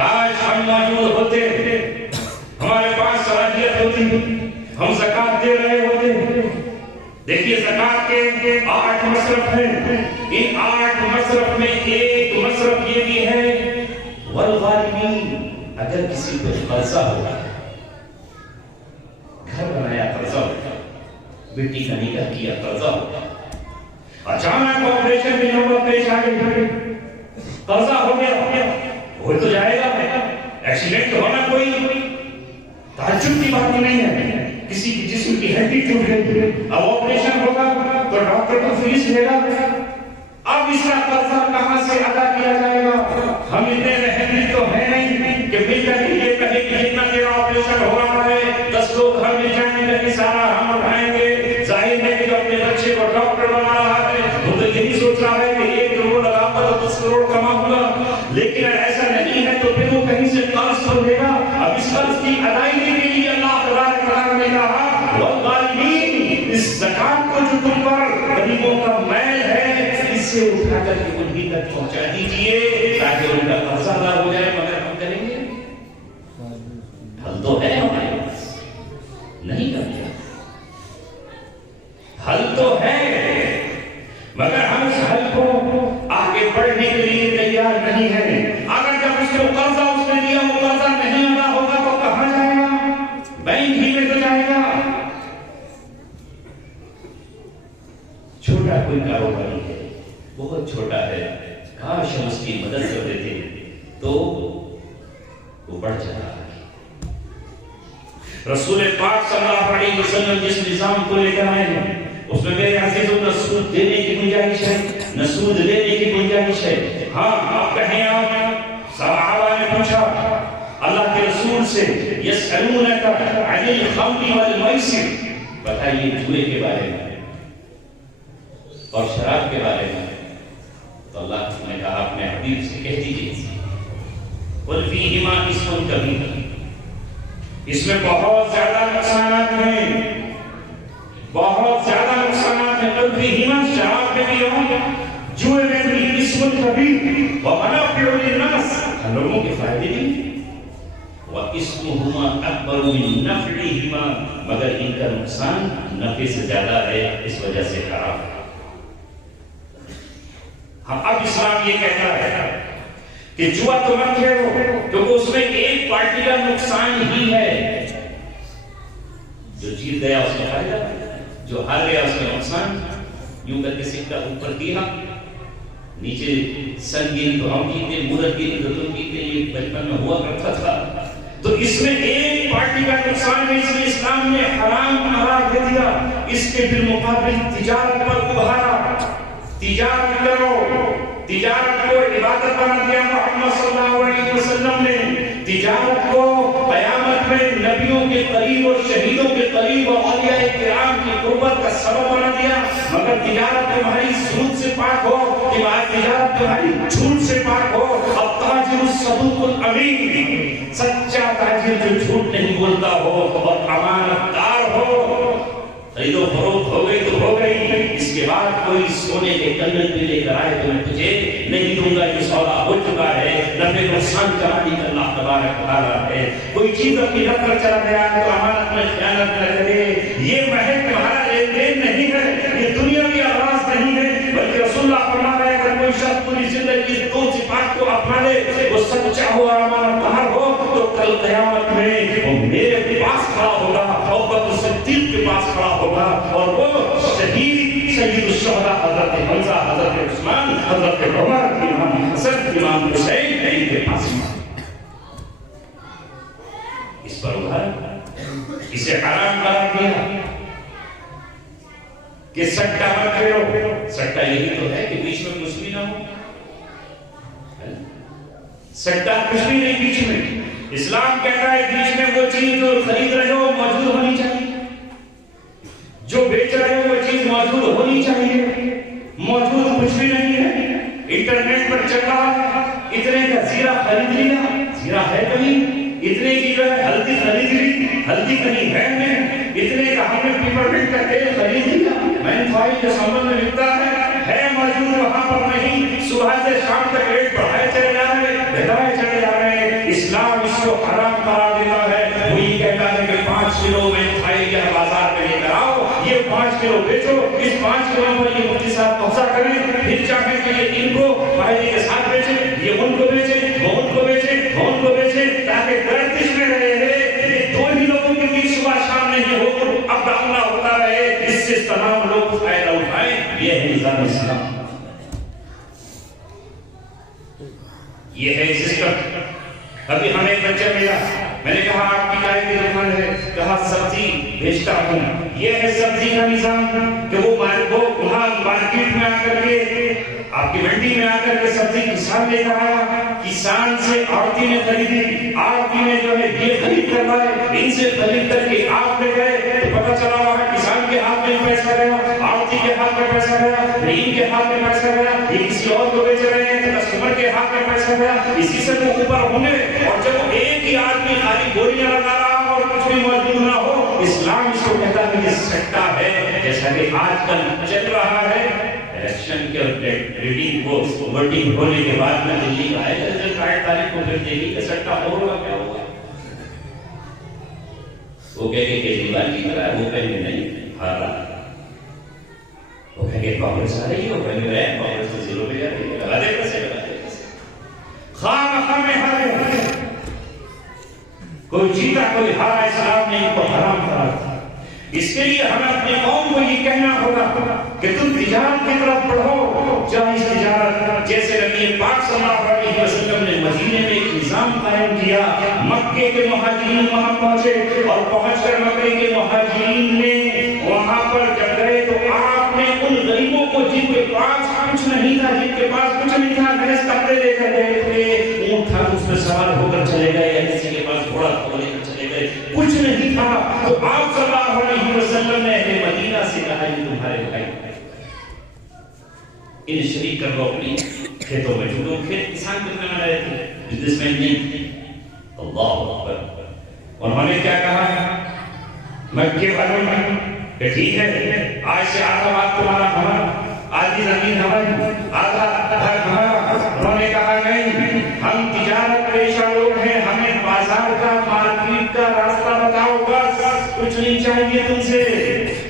کاش ہم موجود ہوتے، ہمارے پاس صلاحیت ہوتی، ہم زکات دے رہے ہوتے۔ دیکھیے زکات کے 8 مصرف ہیں، ان 8 مصرف میں ایک مصرف یہ بھی ہے والغارمین، اگر کسی کو قرضہ ہوگا، گھر بنایا قرضہ ہوگا، بیٹی کا نکاح کیا قرضہ ہوگا، اچانک آپریشن کی نوبت پیش آ گئی، قرضہ ہو گیا، ہو تو جائے گا، ایکسیڈنٹ ہونا کوئی تعجب کی بات نہیں ہے، کسی کی جسم کی ہڈی ٹوٹ گئی، اب آپریشن ہوگا تو ڈاکٹر تو فیس لے گا، اب اس کا قرضہ کہاں سے ادا کیا جائے گا؟ ہم اتنے رحمی تو ہیں نہیں کہ مل کر یہ کہیں کہ اتنا تیرا آپریشن ہو رہا ہے، 10 لوگ گھر میں جائیں گے کہ سارا ہم اٹھائیں گے، ظاہر ہے کہ جو اپنے بچے کو ڈاکٹر بنا رہا ہے وہ تو یہی سوچ رہا ہے کہ 1 کروڑ لگا کر 10 کروڑ کماؤں گا، لیکن ایسا نہیں ہے تو پھر وہ کہیں سے قرض تو لے گا۔ اب اس قرض کی ادائیگی کے لیے اللہ تبارک و تعالیٰ نے کہا والغارمین، اس زکات کو جو تم پر غریبوں کا میل ہے اسے اٹھا کر کے انہیں تک پہنچا دیجئے تاکہ ان کا قرضہ ادا ہو جائے۔ مگر ہم کریں گے؟ حل تو ہے ہمارے پاس، نہیں کرتے، حل تو ہے مگر ہم اس حل کو آگے بڑھنے کے لیے تیار نہیں ہیں۔ اگر جب اس کو قرضہ اس نے دیا وہ قرضہ نہیں ادا ہوگا تو کہاں جائے گا؟ بینک ہی میں تو جائے گا۔ چھوٹا کوئی کاروباری ہے، بہت چھوٹا ہے، کاش ہم اس کی مدد کر دیتے تو وہ بڑھ جاتا ہے۔ رسول پاک صلی اللہ علیہ وسلم جس نظام کو لے کر آئے ہیں اس میں میرے عزیزوں نہ سود دینے کی گنجائش ہے نہ سود لینے کی گنجائش ہے۔ ہاں آپ کہیں، آپ صحابہ نے پوچھا اللہ کے رسول سے یسألونک عن الخمر والمیسر، بتائیے جوئے کے بارے میں اور شراب کے بارے میں، تو اللہ نے کہا اپنے حبیب سے کہہ دیجیے قل فیہما اسم کبیر، اس میں بہت زیادہ نقصانات ہیں، بہت زیادہ نقصانات ہیں۔ قل فیہما، شراب میں بھی اور جوئے میں بھی، اسم کبیر ومنافع للناس، لوگوں کے فائدے بھی، وَإِسْمُهُمَا أَكْبَرُ مِن نَفْعِهِمَا، مگر ان کا نقصان نفع سے زیادہ ہے، اس وجہ سے حرام ہے۔ اب اسلام یہ کہتا ہے کہ جوا تو مت کھیلو کیونکہ اس میں ایک پارٹی کا نقصان ہی ہے، جو جیت گیا اس کا فائدہ، جو ہار گیا اس کا نقصان۔ یوں کر کے سکہ اوپر کیا، نیچے سنگین تو ہم جیتے، مورت کی تو تم جیتے، یہ بچپن میں ہوا کرتا تھا۔ تو اس میں ایک پارٹی کا نقصان ہے، اس لیے اسلام نے حرام قرار دے دیا، اس کے بالمقابل تجارت پر ابھارا، تجارت کرو، تجارت کو عبادت بنا دیا محمد صلی اللہ علیہ وسلم نے، تجارت کو قیامت میں نبیوں کے قریب اور شہیدوں کے قریب اور اولیاء کرام کی قربت کا سبب بنا دیا۔ مگر تجارت تمہاری سود سے پاک ہو، تجارت تمہاری جھوٹ سے پاک ہو۔ اب تاجر الصدوق الامین، سچا تاجر جو جھوٹ نہیں بولتا ہو اور امانت دار ہو، خرید و فروخت ہو گئی تو ہو گئی، اس کے بعد کوئی سونے کے کنگن بھی لے کر آئے تو میں تجھے نہیں دوں گا، یہ سودا ہو چکا ہے، نفع نقصان کا مالک اللہ تبارک و تعالیٰ ہے۔ کوئی چیز اپنی رکھ کر چلا گیا ہے تو امانت میں خیانت نہ کرے، یہ محض تمہارا لین دین نہیں ہے، یہ دنیاوی اغراض نہیں ہے، بلکہ رسول اللہ فرما رہے ہیں اگر کوئی شخص پوری زندگی اس دو صفات کو اپنا لے، وہ سچا ہو اور امانت دار ہو، تو کل قیامت میں وہ میرے پاس کھڑا ہوگا، ابوبکر صدیق کے پاس کھڑا ہوگا، اور وہ شہید سید الشہداء حضرت حمزہ، حضرت عثمان، حضرت عمر، امام حسن، امام حسین ان کے پاس اس پر ادھر اسے حرام قرار دیا کہ سٹا مت کھیلو۔ سٹا یہی تو ہے کہ بیچ میں کچھ بھی نہ ہو، سٹا کچھ بھی نہیں بیچ میں۔ اسلام کہتا ہے بیچ میں وہ چیز جو خرید رہے ہو موجود ہونی چاہیے، جو بیچ رہے ہو وہ چیز موجود ہونی چاہیے، موجود کچھ بھی نہیں ہے۔ انٹرنیٹ پر چل رہا ہے، اتنے کا زیرہ خرید لیا، زیرہ ہے کہیں، اتنے کی جو ہے ہلدی خرید لی، ہلدی کہیں ہے نہیں، اتنے کا ہم نے پیپر منٹ کا تیل خرید لیا، مین فائل جو سامان میں ملتا ہے موجود وہاں پر نہیں، صبح سے شام تک ریٹ بڑھائے چلے جا رہے ہیں، گھٹائے چلے جا رہے ہیں۔ 5 گرام پر یہ مفتی صاحب قبضہ کریں، پھر چاہیں کہ یہ ان کو فائدے کے ساتھ بیچیں، یہ ان کو بیچیں، وہ ان کو بیچیں، وہ ان کو بیچیں، تاکہ گردش میں رہے یہ دو ہی لوگوں کے بیچ صبح شام نہیں ہو، اب ڈاؤنا ہوتا رہے، اس سے تمام لوگ فائدہ اٹھائیں. یہ ہے نظام اسلام، یہ ہے سسٹم. ابھی ہمیں ایک بچہ ملا، میں نے کہا آپ کی چائے کی دکان ہے، کہا سبزی بیچتا ہوں. یہ ہے سبزی کا نظام کہ وہ وہاں مارکیٹ میں آ کر کے آپ کی منڈی میں آ کر کے سبزی کسان لے کر آیا، کسان سے آڑتی نے خریدی، آڑتی نے جو ہے یہ خرید کر لائے، ان سے خرید کر کے آپ لے گئے تو پتہ چلا وہاں کسان کے ہاتھ میں پیسہ گیا، آڑتی کے ہاتھ میں پیسہ گیا، ان کے ہاتھ میں پیسہ گیا، یہ کسی اور کو بیچ رہے ہیں تو کسٹمر کے ہاتھ میں پیسہ گیا، اسی سے وہ اوپر ہونے. اور جب ایک ہی آدمی خالی گولیاں لگا رہا اور کچھ بھی موجود نہ ہو، اسلام اس کو کہتا ہے یہ سٹا ہے. جیسا کہ آج کل چل رہا ہے الیکشن کے ریڈنگ کو ووٹنگ ہونے کے بعد میں دلی کا ہے رزلٹ 8 تاریخ کو پھر دلی کا سٹا ہوگا کیا ہوگا. وہ کہے کہ کیجریوال کی طرح ہے، وہ کہیں گے نہیں ہار رہا، وہ کہیں گے کانگریس آ رہی ہے، وہ کہیں گے کانگریس تو زیرو پہ جا رہی ہے، لگا دے پیسے لگا دے پیسے. خواہ میں ہارے، کوئی جیتا کوئی ہارا، اسلام نے ان کو حرام کرا تھا. اس کے لیے ہمیں اپنی قوم کو یہ کہنا ہوگا کہ تم تجارت کی طرف بڑھو، جائز تجارت. جیسے نبی پاک صلی اللہ علیہ وسلم نے مدینے میں ایک نظام قائم کیا، مکے کے مہاجرین وہاں پہنچے اور پہنچ کر مکے کے مہاجرین نے وہاں پر جب گئے تو آپ نے ان غریبوں کو جن کے پاس کچھ نہیں تھا، جن کے پاس کچھ نہیں تھا، محض کپڑے لے کر گئے تھے، اونٹ تھا اس میں سوار ہو کر چلے گئے، یا کسی کے پاس گھوڑا تھا لے کر چلے گئے، کچھ نہیں تھا. تو آپ صلی اللہ علیہ وسلم نے اہل مدینہ سے کہا یہ تمہارے بھائی ان شریک کر لو اپنی کھیتوں میں، جو لوگ کھیت کسان کرنے والے تھے، بزنس مین نہیں. اللہ اکبر. اور ہمیں کیا کہا ہے مکے والوں نے کہ ٹھیک ہے آج سے آدھا بات تمہارا ہمارا، آدھی زمین ہماری، آدھا گھر ہمارا. انہوں نے کہا نہیں، ہم تجارت پیشہ لوگ ہیں، ہمیں بازار کا مارکیٹ کا راستہ بتاؤ، بس کچھ نہیں چاہیے تم سے.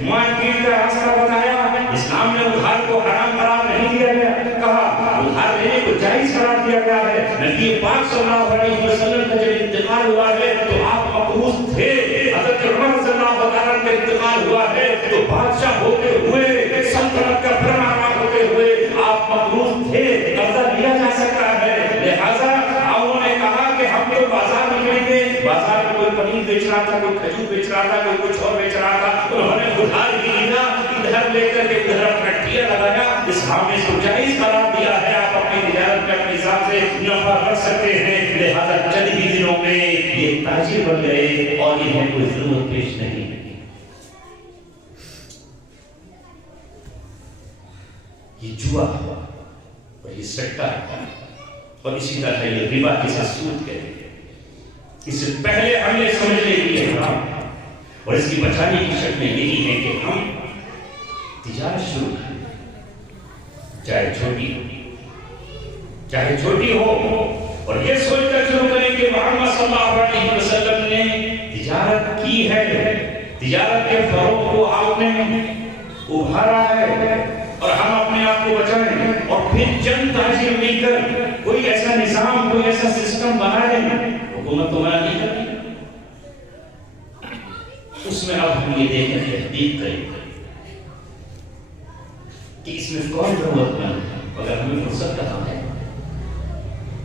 مارکیٹ کا راستہ بتایا. اسلام نے ادھار کو حرام قرار نہیں دیا گیا، کہا ادھار لینے کو جائز قرار دیا گیا ہے. نبی پاک صلی اللہ علیہ وسلم کا جب انتقال ہوا ہے تو آپ مقبوض تھے. حضرت عمر رضی اللہ عنہ کا انتقال ہوا ہے تو بادشاہ ہوتے ہوئے، سلطنت کا فرمانروا ہوتے ہوئے آپ مقبوض تھے، قبضہ لیا جا سکتا ہے. لہذا انہوں نے کہا کہ ہم تو بازار نکلیں گے. بازار میں کوئی پنیر بیچ رہا تھا، کوئی کھجور بیچ رہا تھا، کوئی کچھ اور بیچ رہا تھا. انہوں نے ادھار بھی لیا، ادھر لے کر کے ادھر اپنا ٹھیلا لگایا. اسلام نے اس کو جائز قرار دیا ہے، آپ اپنی تجارت میں اپنے حساب سے نفع کر سکتے ہیں. لہذا چند ہی دنوں میں یہ تاجر بن گئے اور انہیں کوئی ضرورت پیش نہیں. یہ جوا اور یہ سٹا اور اسی طرح یہ ربا جسے سود کہتے ہیں. اس سے پہلے ہم یہ سمجھ لیں کہ یہ حرام ہے اور اس کی بچانے کی شکلیں یہی ہیں کہ ہم تجارت شروع کریں، چاہے چھوٹی ہو، اور یہ سوچ کر شروع کریں کہ محمد صلی اللہ علیہ وسلم نے تجارت کی ہے، تجارت کے فروغ کو آپ نے ابھارا ہے، اور ہم اپنے آپ کو بچائیں. اور پھر چند تاجر مل کر کوئی ایسا نظام، کوئی ایسا سسٹم بنا لیں. حکومت تو منع نہیں کرتی، اس میں اب ہم یہ دیکھیں تحقیق کریں کہ اس میں کون ضرورت مند ہے. اگر ہمیں فرصت کا کام ہے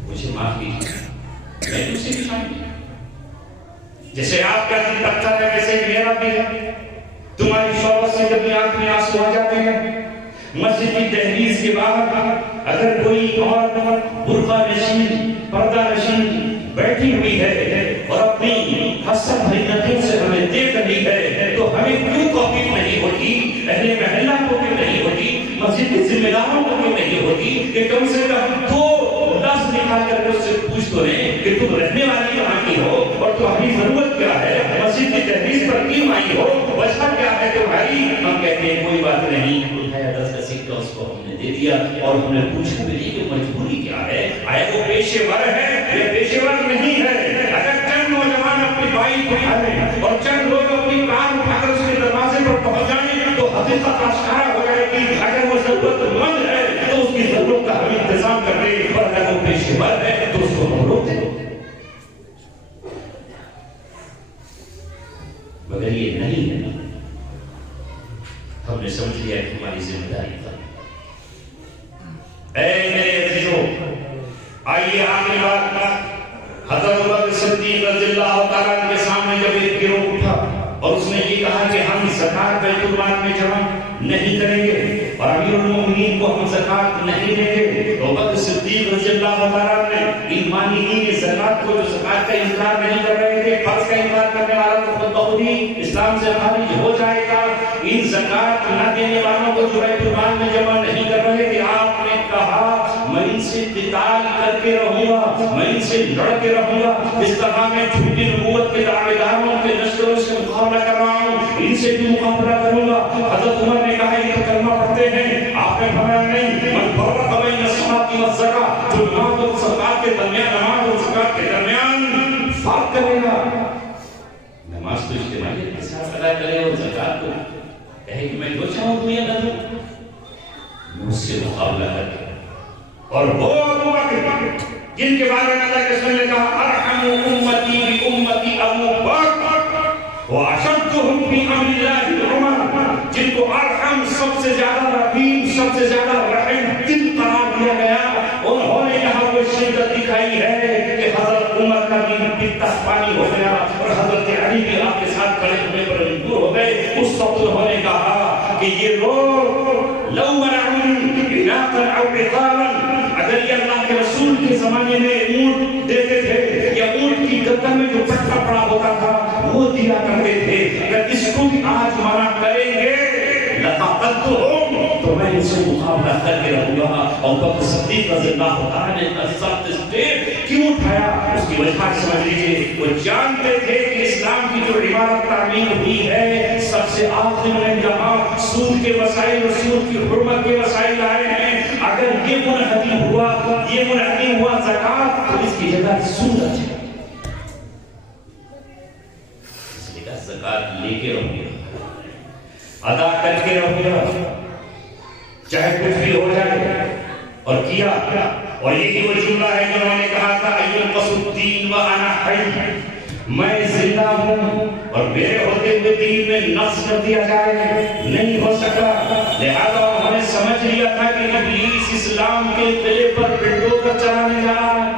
مجھے معاف کیجیے، میں دوسری بھی شامل ہوں. جیسے آپ کا دل پتھر ہے ویسے میرا بھی ہے. تمہاری شوق سے کبھی آنکھ میں آنسو آ جاتے ہیں. مسجد کی دہلیز کے باہر اگر کوئی عورت برقع نشین، پردہ نشین بیٹھی ہوئی ہے اور اپنی حسن بھری نظروں سے ہمیں دیکھ رہی ہے تو ہمیں کیوں توفیق نہیں ہوتی، اہل محلہ کو کیوں نہیں ہوتی، مسجد کے ذمہ داروں کو کیوں نہیں ہوتی کہ کم سے کم دو لفظ نکال کر اس سے پوچھ تو رہے کہ تم رہنے والی کہاں کی ہو اور تمہاری ضرورت کیا ہے، مسجد کی دہلیز پر کیوں آئی ہو، وجہ کیا ہے تمہاری. ہم کہتے ہیں کوئی بات نہیں، اٹھایا 10 کا سکہ اس کو ہم نے دے دیا اور ہم نے پوچھا بھی نہیں کہ مجبوری کیا ہے، آیا وہ پیشے ور ہے یا پیشے ور نہیں ہے. اگر چند نوجوان اپنی بائک اٹھا لیں اور چند لوگ اپنی کار اٹھا کر اس کے دروازے پر پہنچ جائیں تو حقیقت آشکارا ہو جائے ذمہ داری تھا۔ اے میرے عزیزو، آئیے آخری بات، حضرت ابوبکر صدیق رضی اللہ تعالیٰ کے سامنے جب ایک گروہ اٹھا اور اس نے یہ کہا کہ ہم زکات بیت المال میں جمع نہیں کریں گے اور امیر المومنین کو ہم زکات نہیں دیں گے، تو ابوبکر صدیق رضی اللہ تعالیٰ نے ان مانعین زکات کو، جو زکات کا انکار نہیں کر رہے تھے، فرض کا انکار کرنے والا تو خود بخود ہی اسلام سے خارج ہو جائے گا، ان زکات نہ دینے والوں کو جو بیت المال میں جمع نہیں کر رہے تھے، آپ نے کہا میں ان سے قتال کر کے رہوں گا، میں ان سے لڑ کے رہوں گا، اس طرح میں جھوٹی نبوت کے دعوے داروں کے لشکروں سے مقابلہ کر رہا ہوں، ان سے بھی مقابلہ کروں گا۔ حضرت عمر نے کہا یہ کلمہ پڑھتے ہیں، آپ نے فرمایا نہیں، من فرق بین الصلاۃ والزکاۃ، جو نماز اور زکات کے درمیان، نماز اور زکات کے درمیان فرق کرے گا، نماز تو اجتماعیت کے ساتھ ادا کرے اور زکات کو کہے کہ میں جو چاہوں تمہیں ادا کروں، میں اس سے مقابلہ کرے۔ اور وہ ابو بکر جن کے بارے میں اللہ کے رسول نے کہا ارحم امتی بامتی ابو بکر واشدهم فی امر اللہ عمر، جن کو ارحم سب سے زیادہ رحیم، سب سے زیادہ رحیم دل قرار دیا گیا، انہوں نے یہاں وہ شدت دکھائی ہے کہ حضرت عمر کا بھی پتا پانی ہو گیا اور حضرت علی بھی آپ کے ساتھ کھڑے ہونے پر مجبور ہو گئے۔ اس وقت انہوں نے کہا کہ یہ لوگ لو منعونی عناقا او عقالا، اگر یہ اللہ کے رسول کے زمانے میں اونٹ دیتے تھے یا اونٹ کی گردن میں جو پٹھا پڑا ہوتا تھا وہ دیا کرتے تھے، اگر اس کو بھی آج منع کریں گے لقاتلتهم، تو میں ان سے مقابلہ کر کے رہوں گا۔ اور بکر صدیق رضی اللہ تعالیٰ نے اتنا سخت اسٹیپ کیوں اٹھایا، اس کی وجہ سمجھ لیجیے، وہ جانتے تھے کہ اسلام کی جو عبادت تعمیر ہوئی ہے سب سے آخر میں جہاں سود کے مسائل اور سود کی حرمت کے مسائل آئے ہیں، اگر یہ منحدی ہوا، یہ منحدی ہوا زکات، تو اس کی جگہ سود آ جائے، اس لیے زکات لے کے رہوں گا، ادا کر کے رہوں گا، چاہے کچھ بھی ہو جائے، اور کیا۔ اور یہی وہ جملہ ہے جو انہوں نے کہا تھا اينقص الدین وانا حی، میں زندہ ہوں اور میرے ہوتے ہوئے دین میں نقص کر دیا جائے نہیں ہو سکا، لہذا انہوں نے سمجھ لیا تھا کہ ابلیس اسلام کے قلعے پر بلڈوزر چلانے جا رہا ہے۔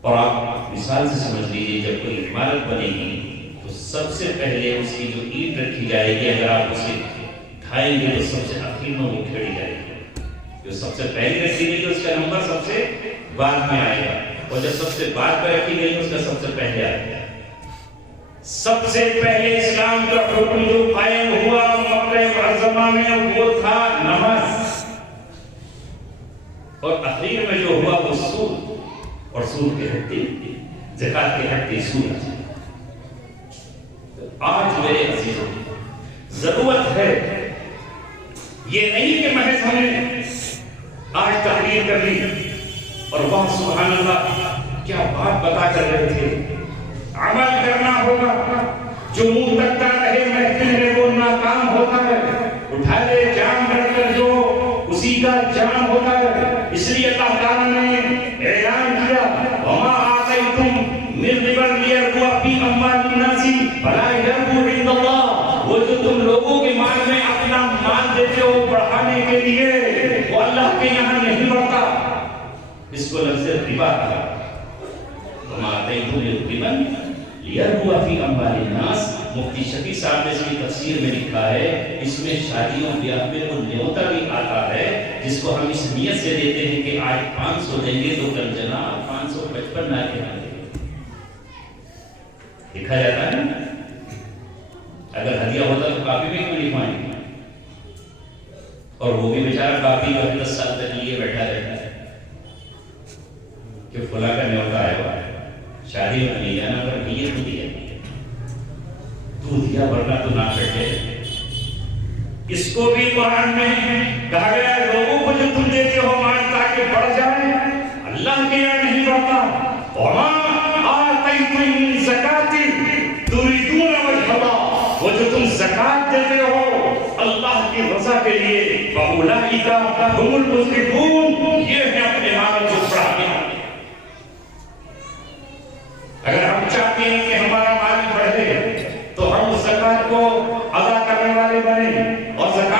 اور آپ مثال سے سمجھ لیجیے، جب کوئی عمارت بنے گی تو سب سے پہلے اس کی جو اینٹ رکھی جائے گی، اگر آپ اسے ڈھائیں گے تو سب سے آخر میں وہ کھڑی جائے گی، جو سب سے پہلے رکھی گئی تو اس کا نمبر سب سے بعد میں آئے گا، اور جب سب سے بعد میں رکھی گئی تو اس کا سب سے پہلے آئے گا۔ سب سے پہلے اسلام کا حکم جو قائم ہوا مکہ معظمہ میں وہ تھا نماز، اور اخیر میں جو ہوا وہ سود، اور سود کے ہٹے زکات کے ہٹے سود۔ آج میرے عزیزوں ضرورت ہے، یہ نہیں کہ محض ہم نے آج تقریر کر لی اور وہ سبحان اللہ کیا بات بتا کر رہے تھے، عمل کرنا ہوگا۔ جو منہ تکتا رہے محفل میں وہ ناکام ہوتا ہے، اٹھا لے جام رکھ کر جو اسی کا جام ہوتا ہے۔ اس لیے اللہ تعالیٰ نے اعلان کیا وما آتیتم من ربا لیربو فی اموال الناس فلا یربو عند اللہ، وہ جو تم لوگوں کے مال میں اپنا مال دیتے ہو بڑھانے کے لیے، وہ اللہ کے یہاں نہیں بڑھتا، اس کو لفظ ربا کہا۔ وما آتیتم من ربا لیربو فی اموال الناس، مفتی شفیع صاحب نے اس کی تفسیر میں لکھا ہے، اس میں شادیوں بیاہ میں وہ نیوتا بھی آتا ہے جس کو ہم اس نیت سے دیتے ہیں کہ آج 500 دیں گے تو کل جناب 555 نہ کہنا دیں گے، لکھا جاتا ہے نا۔ اگر ہدیہ ہوتا تو کاپی میں کیوں لکھوائیں گے، اور وہ بھی بیچارہ کاپی کا 10 سال تک لیے بیٹھا رہتا ہے کہ فلاں کا نیوتا آیا ہوا ہے، شادی میں نہیں جانا پر نیت نہیں ہے، تو دیا ورنہ تو نہ بیٹھے۔ اس کو بھی قرآن میں کہا گیا ہے لوگوں کو جو تم دیتے ہو مال تاکہ بڑھ جائے، اللہ کے یہاں نہیں بڑھتا۔ وما آتیتم من زکاۃ تریدون وجہ اللہ، وہ جو تم زکات دیتے ہو اللہ کی رضا کے لیے، فاولئک هم المضعفون، یہ ہے اپنے مال کو بڑھانے والے۔ اگر ہم چاہتے ہیں کہ ہمارا مال بڑھے تو ہم زکات کو ادا کرنے والے بنے، اور زکات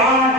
8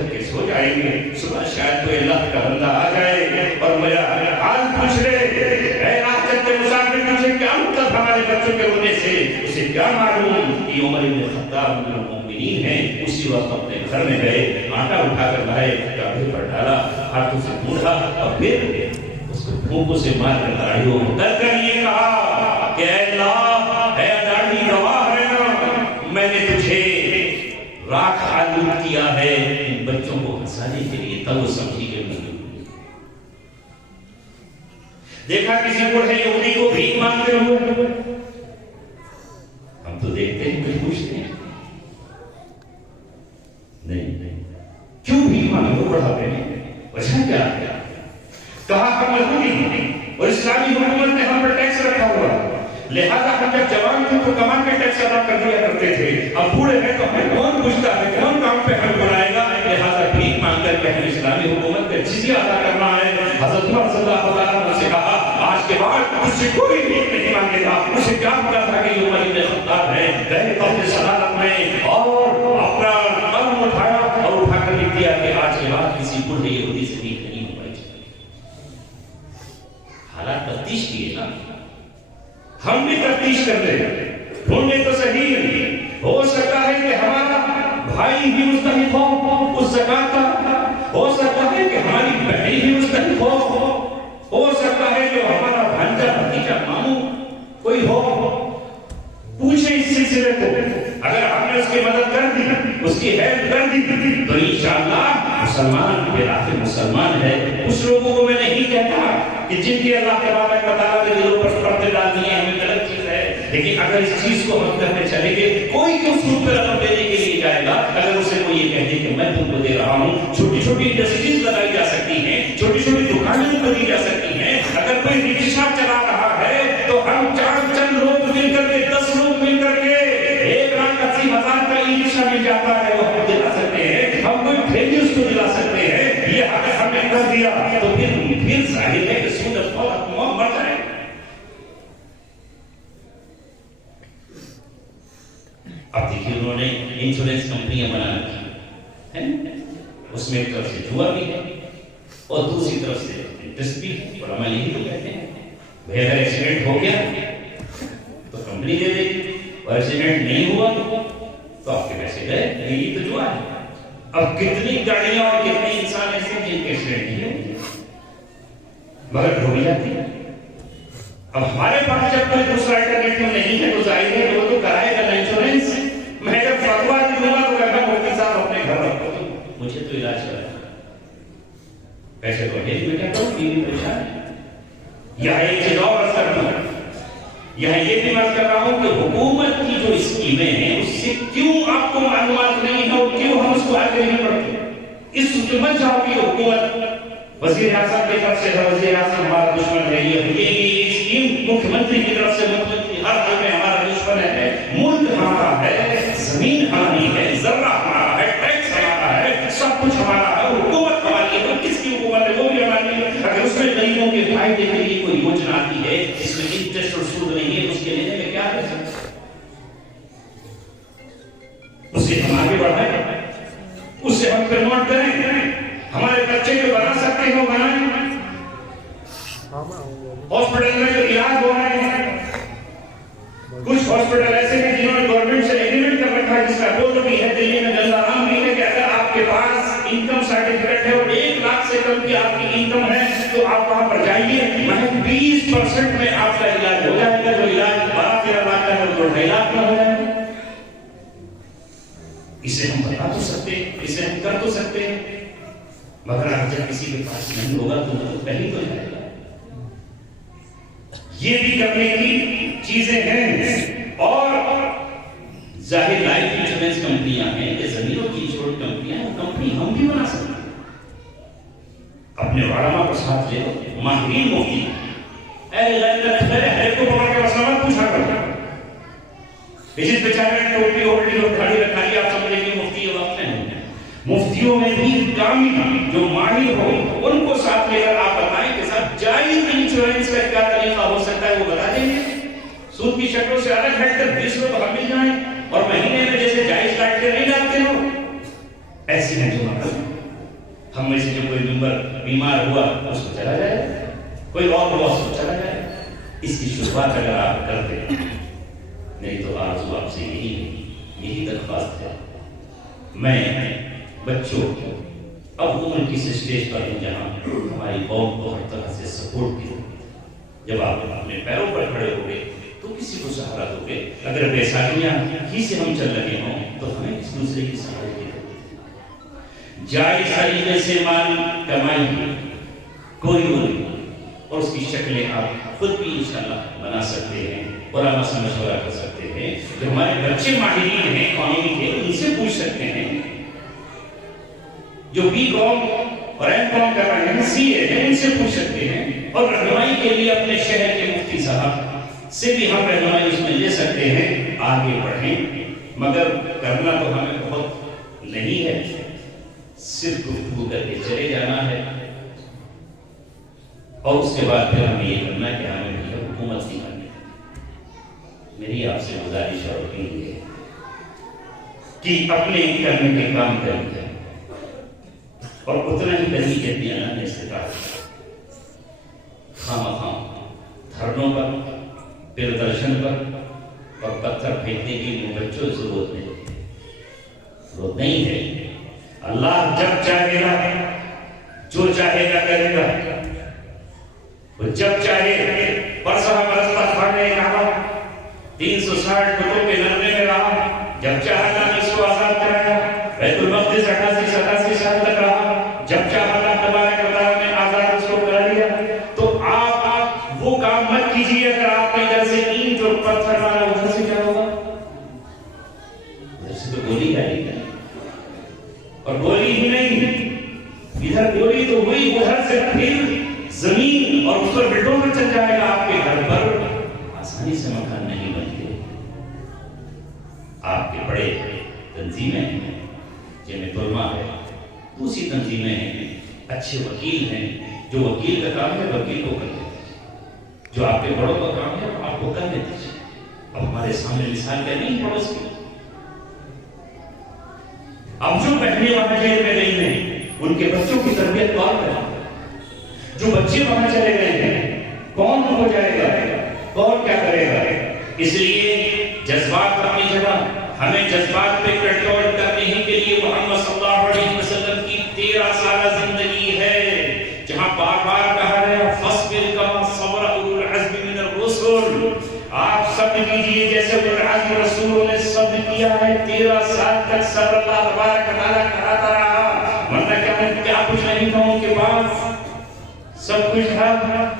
تھک کے سو جائیں گے، صبح شاید کوئی اللہ کا بندہ آ جائے اور میرا حال پوچھ لے، اے راہ کے مسافر تجھے کیا مطلب ہمارے بچوں کے رونے سے؟ اسے کیا معلوم کہ عمر بن خطاب امیر المومنین ہیں؟ اسی وقت اپنے گھر میں گئے، آٹا اٹھا کر لائے، کابے پر ڈالا، ہاتھوں سے ڈھونڈا اور پھر اس کو پھونکوں سے مار کر داڑھیوں اتر کر یہ کہا کہ اے اللہ، اے داڑھی گواہ رہنا، میں نے تجھے راکھ آلود کیا ہے ان بچوں کو ہنسانے کے لیے، تب وہ سمجھی کہ نہیں۔ دیکھا کسی بوڑھے یہودی کو بھیک مانگتے ہوئے؟ ہم تو دیکھتے ہیں، کچھ پوچھتے ہیں نہیں، کیوں بھیک مانگو بڑھاپے میں؟ وجہ کیا ہے؟ کہا ہم یہودی ہیں اور اسلامی حکومت نے ہم پر ٹیکس رکھا ہوا، لہذا ہم جب جوان تھے تو کما کے ٹیکس ادا کر دیا کرتے تھے، اب بوڑھے ہیں تو ہمیں کون پوچھتا ہے، کون کام پہ ہم بلائے گا؟ لہذا بھیک مانگ کر کے ہم اسلامی حکومت کا جزیہ ادا کرنا ہے۔ حضرت عمر صلی اللہ علیہ وسلم سے کہا آج کے بعد اس سے کوئی بھیک نہیں مانگے گا۔ اسے کیا پتا تھا کہ یہ عمر بن خطاب ہے؟ گئے قبر صدارت میں اور اپنا قلم اٹھایا اور اٹھا کر لکھ دیا کہ آج کے بعد کسی بوڑھے یہودی سے بھیک نہیں مانگی جائے گی۔ حالات تفتیش کیے نا، ہم بھی تفتیش کر لیں، ڈھونڈے تو صحیح، ہو سکتا ہے کہ ہمارا بھائی بھی مستحق ہو اس زکات کا، ہو سکتا ہے کہ ہماری بہن بھی مستحق ہو سکتا ہے جو ہمارا بھانجا بھتیجا ماموں کوئی ہو۔ پوچھیں اس سلسلے کو، اگر ہم نے اس کی مدد کر دی، اس کی ہیلپ کر دی تو انشاءاللہ مسلمان پھر آخر مسلمان ہے۔ اس لوگوں کو میں نہیں کہتا کہ جن کے اللہ تبارک و تعالیٰ کے دلوں پر پردے ڈال دیے ہیں ہمیں غلط چیز ہے، لیکن اگر اس چیز کو ہم کرنے چلیں گے، کوئی کیوں سود پہ رقم دینے کے لیے جائے گا؟ اگر اسے کوئی یہ کہہ دے کہ میں تم کو دے رہا ہوں، چھوٹی چھوٹی انڈسٹریز لگائی جا سکتی ہیں، چھوٹی چھوٹی دکانیں کھولی جا سکتی ہیں۔ اگر کوئی رکشہ چلا رہا ہے تو ہم چند لوگ مل کر کے 10 لوگ مل کر کے 1,80,000 کا ای رکشہ مل جاتا ہے، وہ ہم دلا سکتے ہیں، ہم کوئی ٹھیلی اس کو دلا سکتے ہیں۔ یہ اگر ہم نے کر دیا تو پھر ظاہر ہے کہ سود اور مر جائے۔ اب دیکھیے انہوں نے انشورنس کمپنیاں بنا رکھی ہیں، اس میں ایک طرف سے جوا بھی ہے اور دوسری طرف سے انٹرسٹ بھی ہے، اور ہمیں یہی تو کہتے ہیں بھائی اگر ایکسیڈنٹ ہو گیا تو کمپنی دے دے گی، اور ایکسیڈنٹ نہیں ہوا تو آپ کے پیسے گئے، یہی تو جوا ہے۔ اب کتنی گاڑیاں اور کتنے انسان ایسے جن کے ایکسیڈنٹ نہیں ہوتے مگر ہو جاتی ہے۔ اب ہمارے پاس جب کوئی دوسرا الٹرنیٹو نہیں ہے تو ظاہر ہے وہ تو کرائے گا نا انشورنس۔ میں جب فتوا دوں گا تو کہتا مفتی صاحب اپنے گھر رکھو، مجھے تو علاج کرا پیسے تو ہے بیٹا، تو بیوی پریشان ہے۔ یہاں ایک چیز اور عرض کرتا ہوں، یہاں یہ بھی عرض کر رہا ہوں کہ حکومت کی جو اسکیمیں ہیں اس سے کیوں آپ کو معلومات نہیں ہے اور کیوں ہم اس کو آگے نہیں بڑھتے؟ اس کو مت جاؤ کہ حکومت وزیر اعظم کی طرف سے ہے، وزیر اعظم ہمارا دشمن ہے، یہ اسکیم مکھیہ منتری کی طرف سے، مکھیہ ہر حال میں ہمارا دشمن ہے۔ ملک ہمارا ہے، زمین ہماری ہے، ذرہ ہمارا ہے، ٹیکس ہمارا ہے، سب کچھ ہمارا ہے، حکومت ہماری ہے۔ تو کس کی حکومت ہے؟ وہ بھی ہماری ہے۔ اگر اس میں غریبوں کے فائدے کے لیے کوئی یوجنا آتی ہے جس میں انٹرسٹ اور سود نہیں ہے، اس کے لینے میں کیا ہے؟ اسے ہم آگے بڑھائیں، اسے ہم پروموٹ کریں، ہمارے بچے جو بنا سکتے ہیں وہ بنائیں۔ ہاسپٹل میں جو علاج ہو رہے ہیں، کچھ ہاسپٹل ایسے ہیں جنہوں نے گورنمنٹ سے ایگریمنٹ کر رکھا ہے، جس کا بورڈ بھی ہے، دلی میں گنگارام بھی ہے، کہ اگر آپ کے پاس انکم سرٹیفکیٹ ہے اور 1 لاکھ سے کم کی آپ کی انکم ہے تو آپ وہاں پر جائیے، محض 20% میں آپ کا علاج ہو جائے گا۔ جو علاج 12-13 لاکھ کا ہے وہ 2.5 لاکھ میں ہو جائے گا۔ اسے ہم بتا تو سکتے ہیں، اسے ہم کر تو سکتے ہیں، مگر جب کسی کے پاس نہیں ہوگا تو پہلے تو جائے گا۔ یہ بھی کرنے کی چیزیں ہیں۔ اور ظاہر لائف انشورنس کمپنیاں ہیں کہ زمینوں کی انشورنس کمپنیاں ہیں، وہ کمپنی ہم بھی بنا سکتے ہیں۔ اپنے علماء کو ساتھ لے، ماہرین مفتی، ہر کو پکڑ کے مسئلہ پوچھا کرتا جس بیچارے نے ٹوپی اوڑھی اور کھڑی رکھائی، آپ سمجھیں گے مفتی یہ وقت نہیں ہے۔ مفتیوں میں بھی کامل جو ماہر ہو ان کو ساتھ لے کر آپ بتائیں کہ صاحب جائز انشورنس کا کیا طریقہ ہو سکتا ہے، وہ بتا دیں گے۔ سود کی شکلوں سے الگ ہٹ کر 20 لوگ ہم مل جائیں اور مہینے میں جیسے جائز کاٹ کے نہیں ڈالتے ہو، ایسی ہیں جو بیمار ہوا اس کو چلا جائے، کوئی اور ہوا اس کو چلا جائے. اس کی شروعات اگر آپ کرتے ہیں، نہیں تو آرزو آپ سے یہی درخواست ہے. میں بچوں کو اب عمر کی اسٹیج پر ہوں جہاں ہماری قوم کو ہر طرح سے سپورٹ کی. جب آپ اپنے پیروں پر کھڑے ہو گئے تو کسی کو سہارا دو گے. اگر بیساکھیاں ہی سے ہم چل رہے ہوں تو ہمیں اس دوسرے کی سہارے کی جائز طریقے سے مال کمائیے، کوئی وہ نہیں، اور اس کی شکلیں آپ خود بھی انشاءاللہ بنا سکتے ہیں، علماء سے مشورہ کر سکتے ہیں. جو ہمارے بچے ماہرین ہیں قانون کے ان سے پوچھ سکتے ہیں، جو بی کام اور ایم کام کر رہے ہیں، سی اے ہیں، ان سے پوچھ سکتے ہیں. اور رہنمائی کے لیے اپنے شہر کے مفتی صاحب سے بھی ہم رہنمائی اس میں لے سکتے ہیں. آگے بڑھیں، مگر کرنا تو ہمیں بہت نہیں ہے، صرف گفتگو کر کے چلے جانا ہے. اور اس کے بعد پھر ہمیں یہ کرنا ہے کہ ہمیں بھی حکومت نہیں کرنی. میری آپ سے گزارش اور اپیل ہے کہ اپنے کرنے کے کام کریے اور اتنا ہی کریے جتنی اللہ نے استطاعت. خام دھرنوں پر، پردرشن پر اور پتھر پھینکنے کی بچوں سے ضرورت نہیں ہے. اللہ جب چاہے گا جو چاہے گا کرے گا. وہ جب چاہے برسہ برس پر پڑھنے کہا 360 بتوں کے لڑنے میں رہا. جب چاہا تھا اس کو آزاد کرایا. بیت المقدس 88 سال تک رہا. جب چاہا تھا تبارک و تعالیٰ نے آزاد اس کو کرا دیا. تو آپ وہ کام مت کیجیے. اگر آپ نے ادھر سے اینٹ اور پتھر مارا ادھر سے کیا ہوگا؟ ادھر سے تو گولی آئے گی. اور گولی ہی نہیں، ادھر گولی تو ہوئی، ادھر سے پھر زمین اور اس پر بلڈوزر چل جائے گا. آپ کے گھر پر آسانی سے مکان نہیں بنتے. آپ کے بڑے تنظیمیں ہیں، جن میں علماء ہے، دوسری تنظیمیں ہیں، اچھے وکیل ہیں. جو وکیل کا کام ہے وکیل کو کر دیتے، جو آپ کے بڑوں کا کام ہے آپ کو کر دیتے. اب ہمارے سامنے مثال کیا نہیں پڑوس کی. اب جو بہنیں وہاں جیل میں گئی ہیں ان کے بچوں کی تربیت کون کرے؟ جو بچے وہاں چلے گئے ہیں کون ہو جائے گا؟ کون کیا کرے گا؟ اس لیے جذبات اپنی جگہ، ہمیں جذبات پہ کنٹرول کرنے ہی کے لیے محمد صلی اللہ علیہ وسلم کی 13 سالہ زندگی ہے، جہاں بار بار کہا گیا فاصبر کما صبر اولو العزم من الرسل. آپ صبر کیجئے جیسے اولو العزم رسولوں نے صبر کیا ہے. 13 سال تک صبر اللہ تبارک و تعالیٰ کراتا رہا. ورنہ کیا کچھ نہیں تھا ان کے پاس؟ سب کچھ تھا.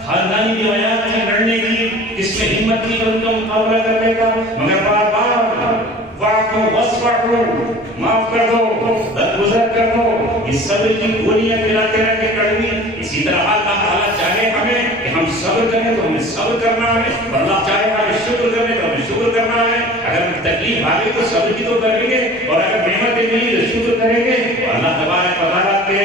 خاندانی روایات تھی لڑنے کی، اس میں ہمت تھی ان کا مقابلہ کرنے کا. مگر بار بار واعفو واصفحوا، معاف کر دو، درگزر کر دو. اس صبر کی گولیاں کھلاتے رہے کڑوی. اسی طرح اللہ تعالیٰ چاہے ہمیں کہ ہم صبر کریں تو ہمیں صبر کرنا ہے. اللہ چاہے ہمیں شکر کریں تو ہمیں شکر کرنا ہے. اگر تکلیف آ گئی تو صبر کی تو کریں گے، اور اگر نعمتیں ملی تو شکر کریں گے. اللہ تبارک و تعالیٰ کے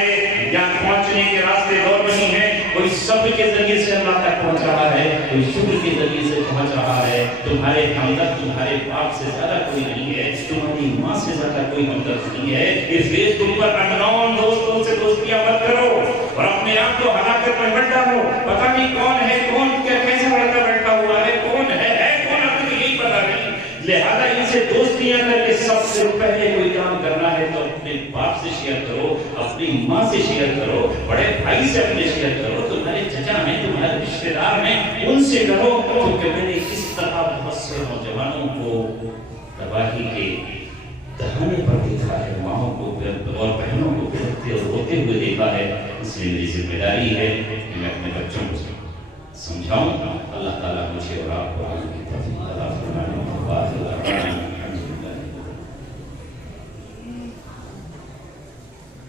یہاں پہنچنے کے راستے اور نہیں ہیں. کوئی صبر کے ذریعے سے اللہ تک پہنچ رہا ہے، کوئی شکر کے ذریعے سے پہنچ رہا ہے. تمہارے ہمدرد تمہارے باپ سے زیادہ کوئی نہیں ہے، تمہاری ماں سے زیادہ کوئی ہمدرد نہیں ہے. اس فیس بک پر اننون دوستوں سے دوستیاں مت کرو اور اپنے آپ کو ہلاکت میں مت ڈالو. پتہ نہیں کون ہے، کون کیا کیسا لڑکا بیٹھا ہوا ہے، کون ہے کون، ابھی تو یہی پتہ نہیں. لہذا ان سے دوستیاں کر کے سب سے پہلے کوئی کام کرنا ہے تو اپنے باپ سے شیئر کرو، اپنی ماں سے شیئر کرو، بڑے بھائی سے اپنے شیئر کرو. تمہارے چچا ہیں، تمہارے رشتے دار ہیں، ان سے کرو. کیونکہ میں نے کس طرح بہت سے نوجوانوں کو تباہی کے دہانے پر دیکھا ہے، ماں کو اور بہنوں کو بہتے اور روتے ہوئے دیکھا ہے. اس لیے میری ذمہ داری ہے کہ میں اپنے بچوں کو سمجھاؤں. اللہ تعالیٰ مجھے اور آپ کو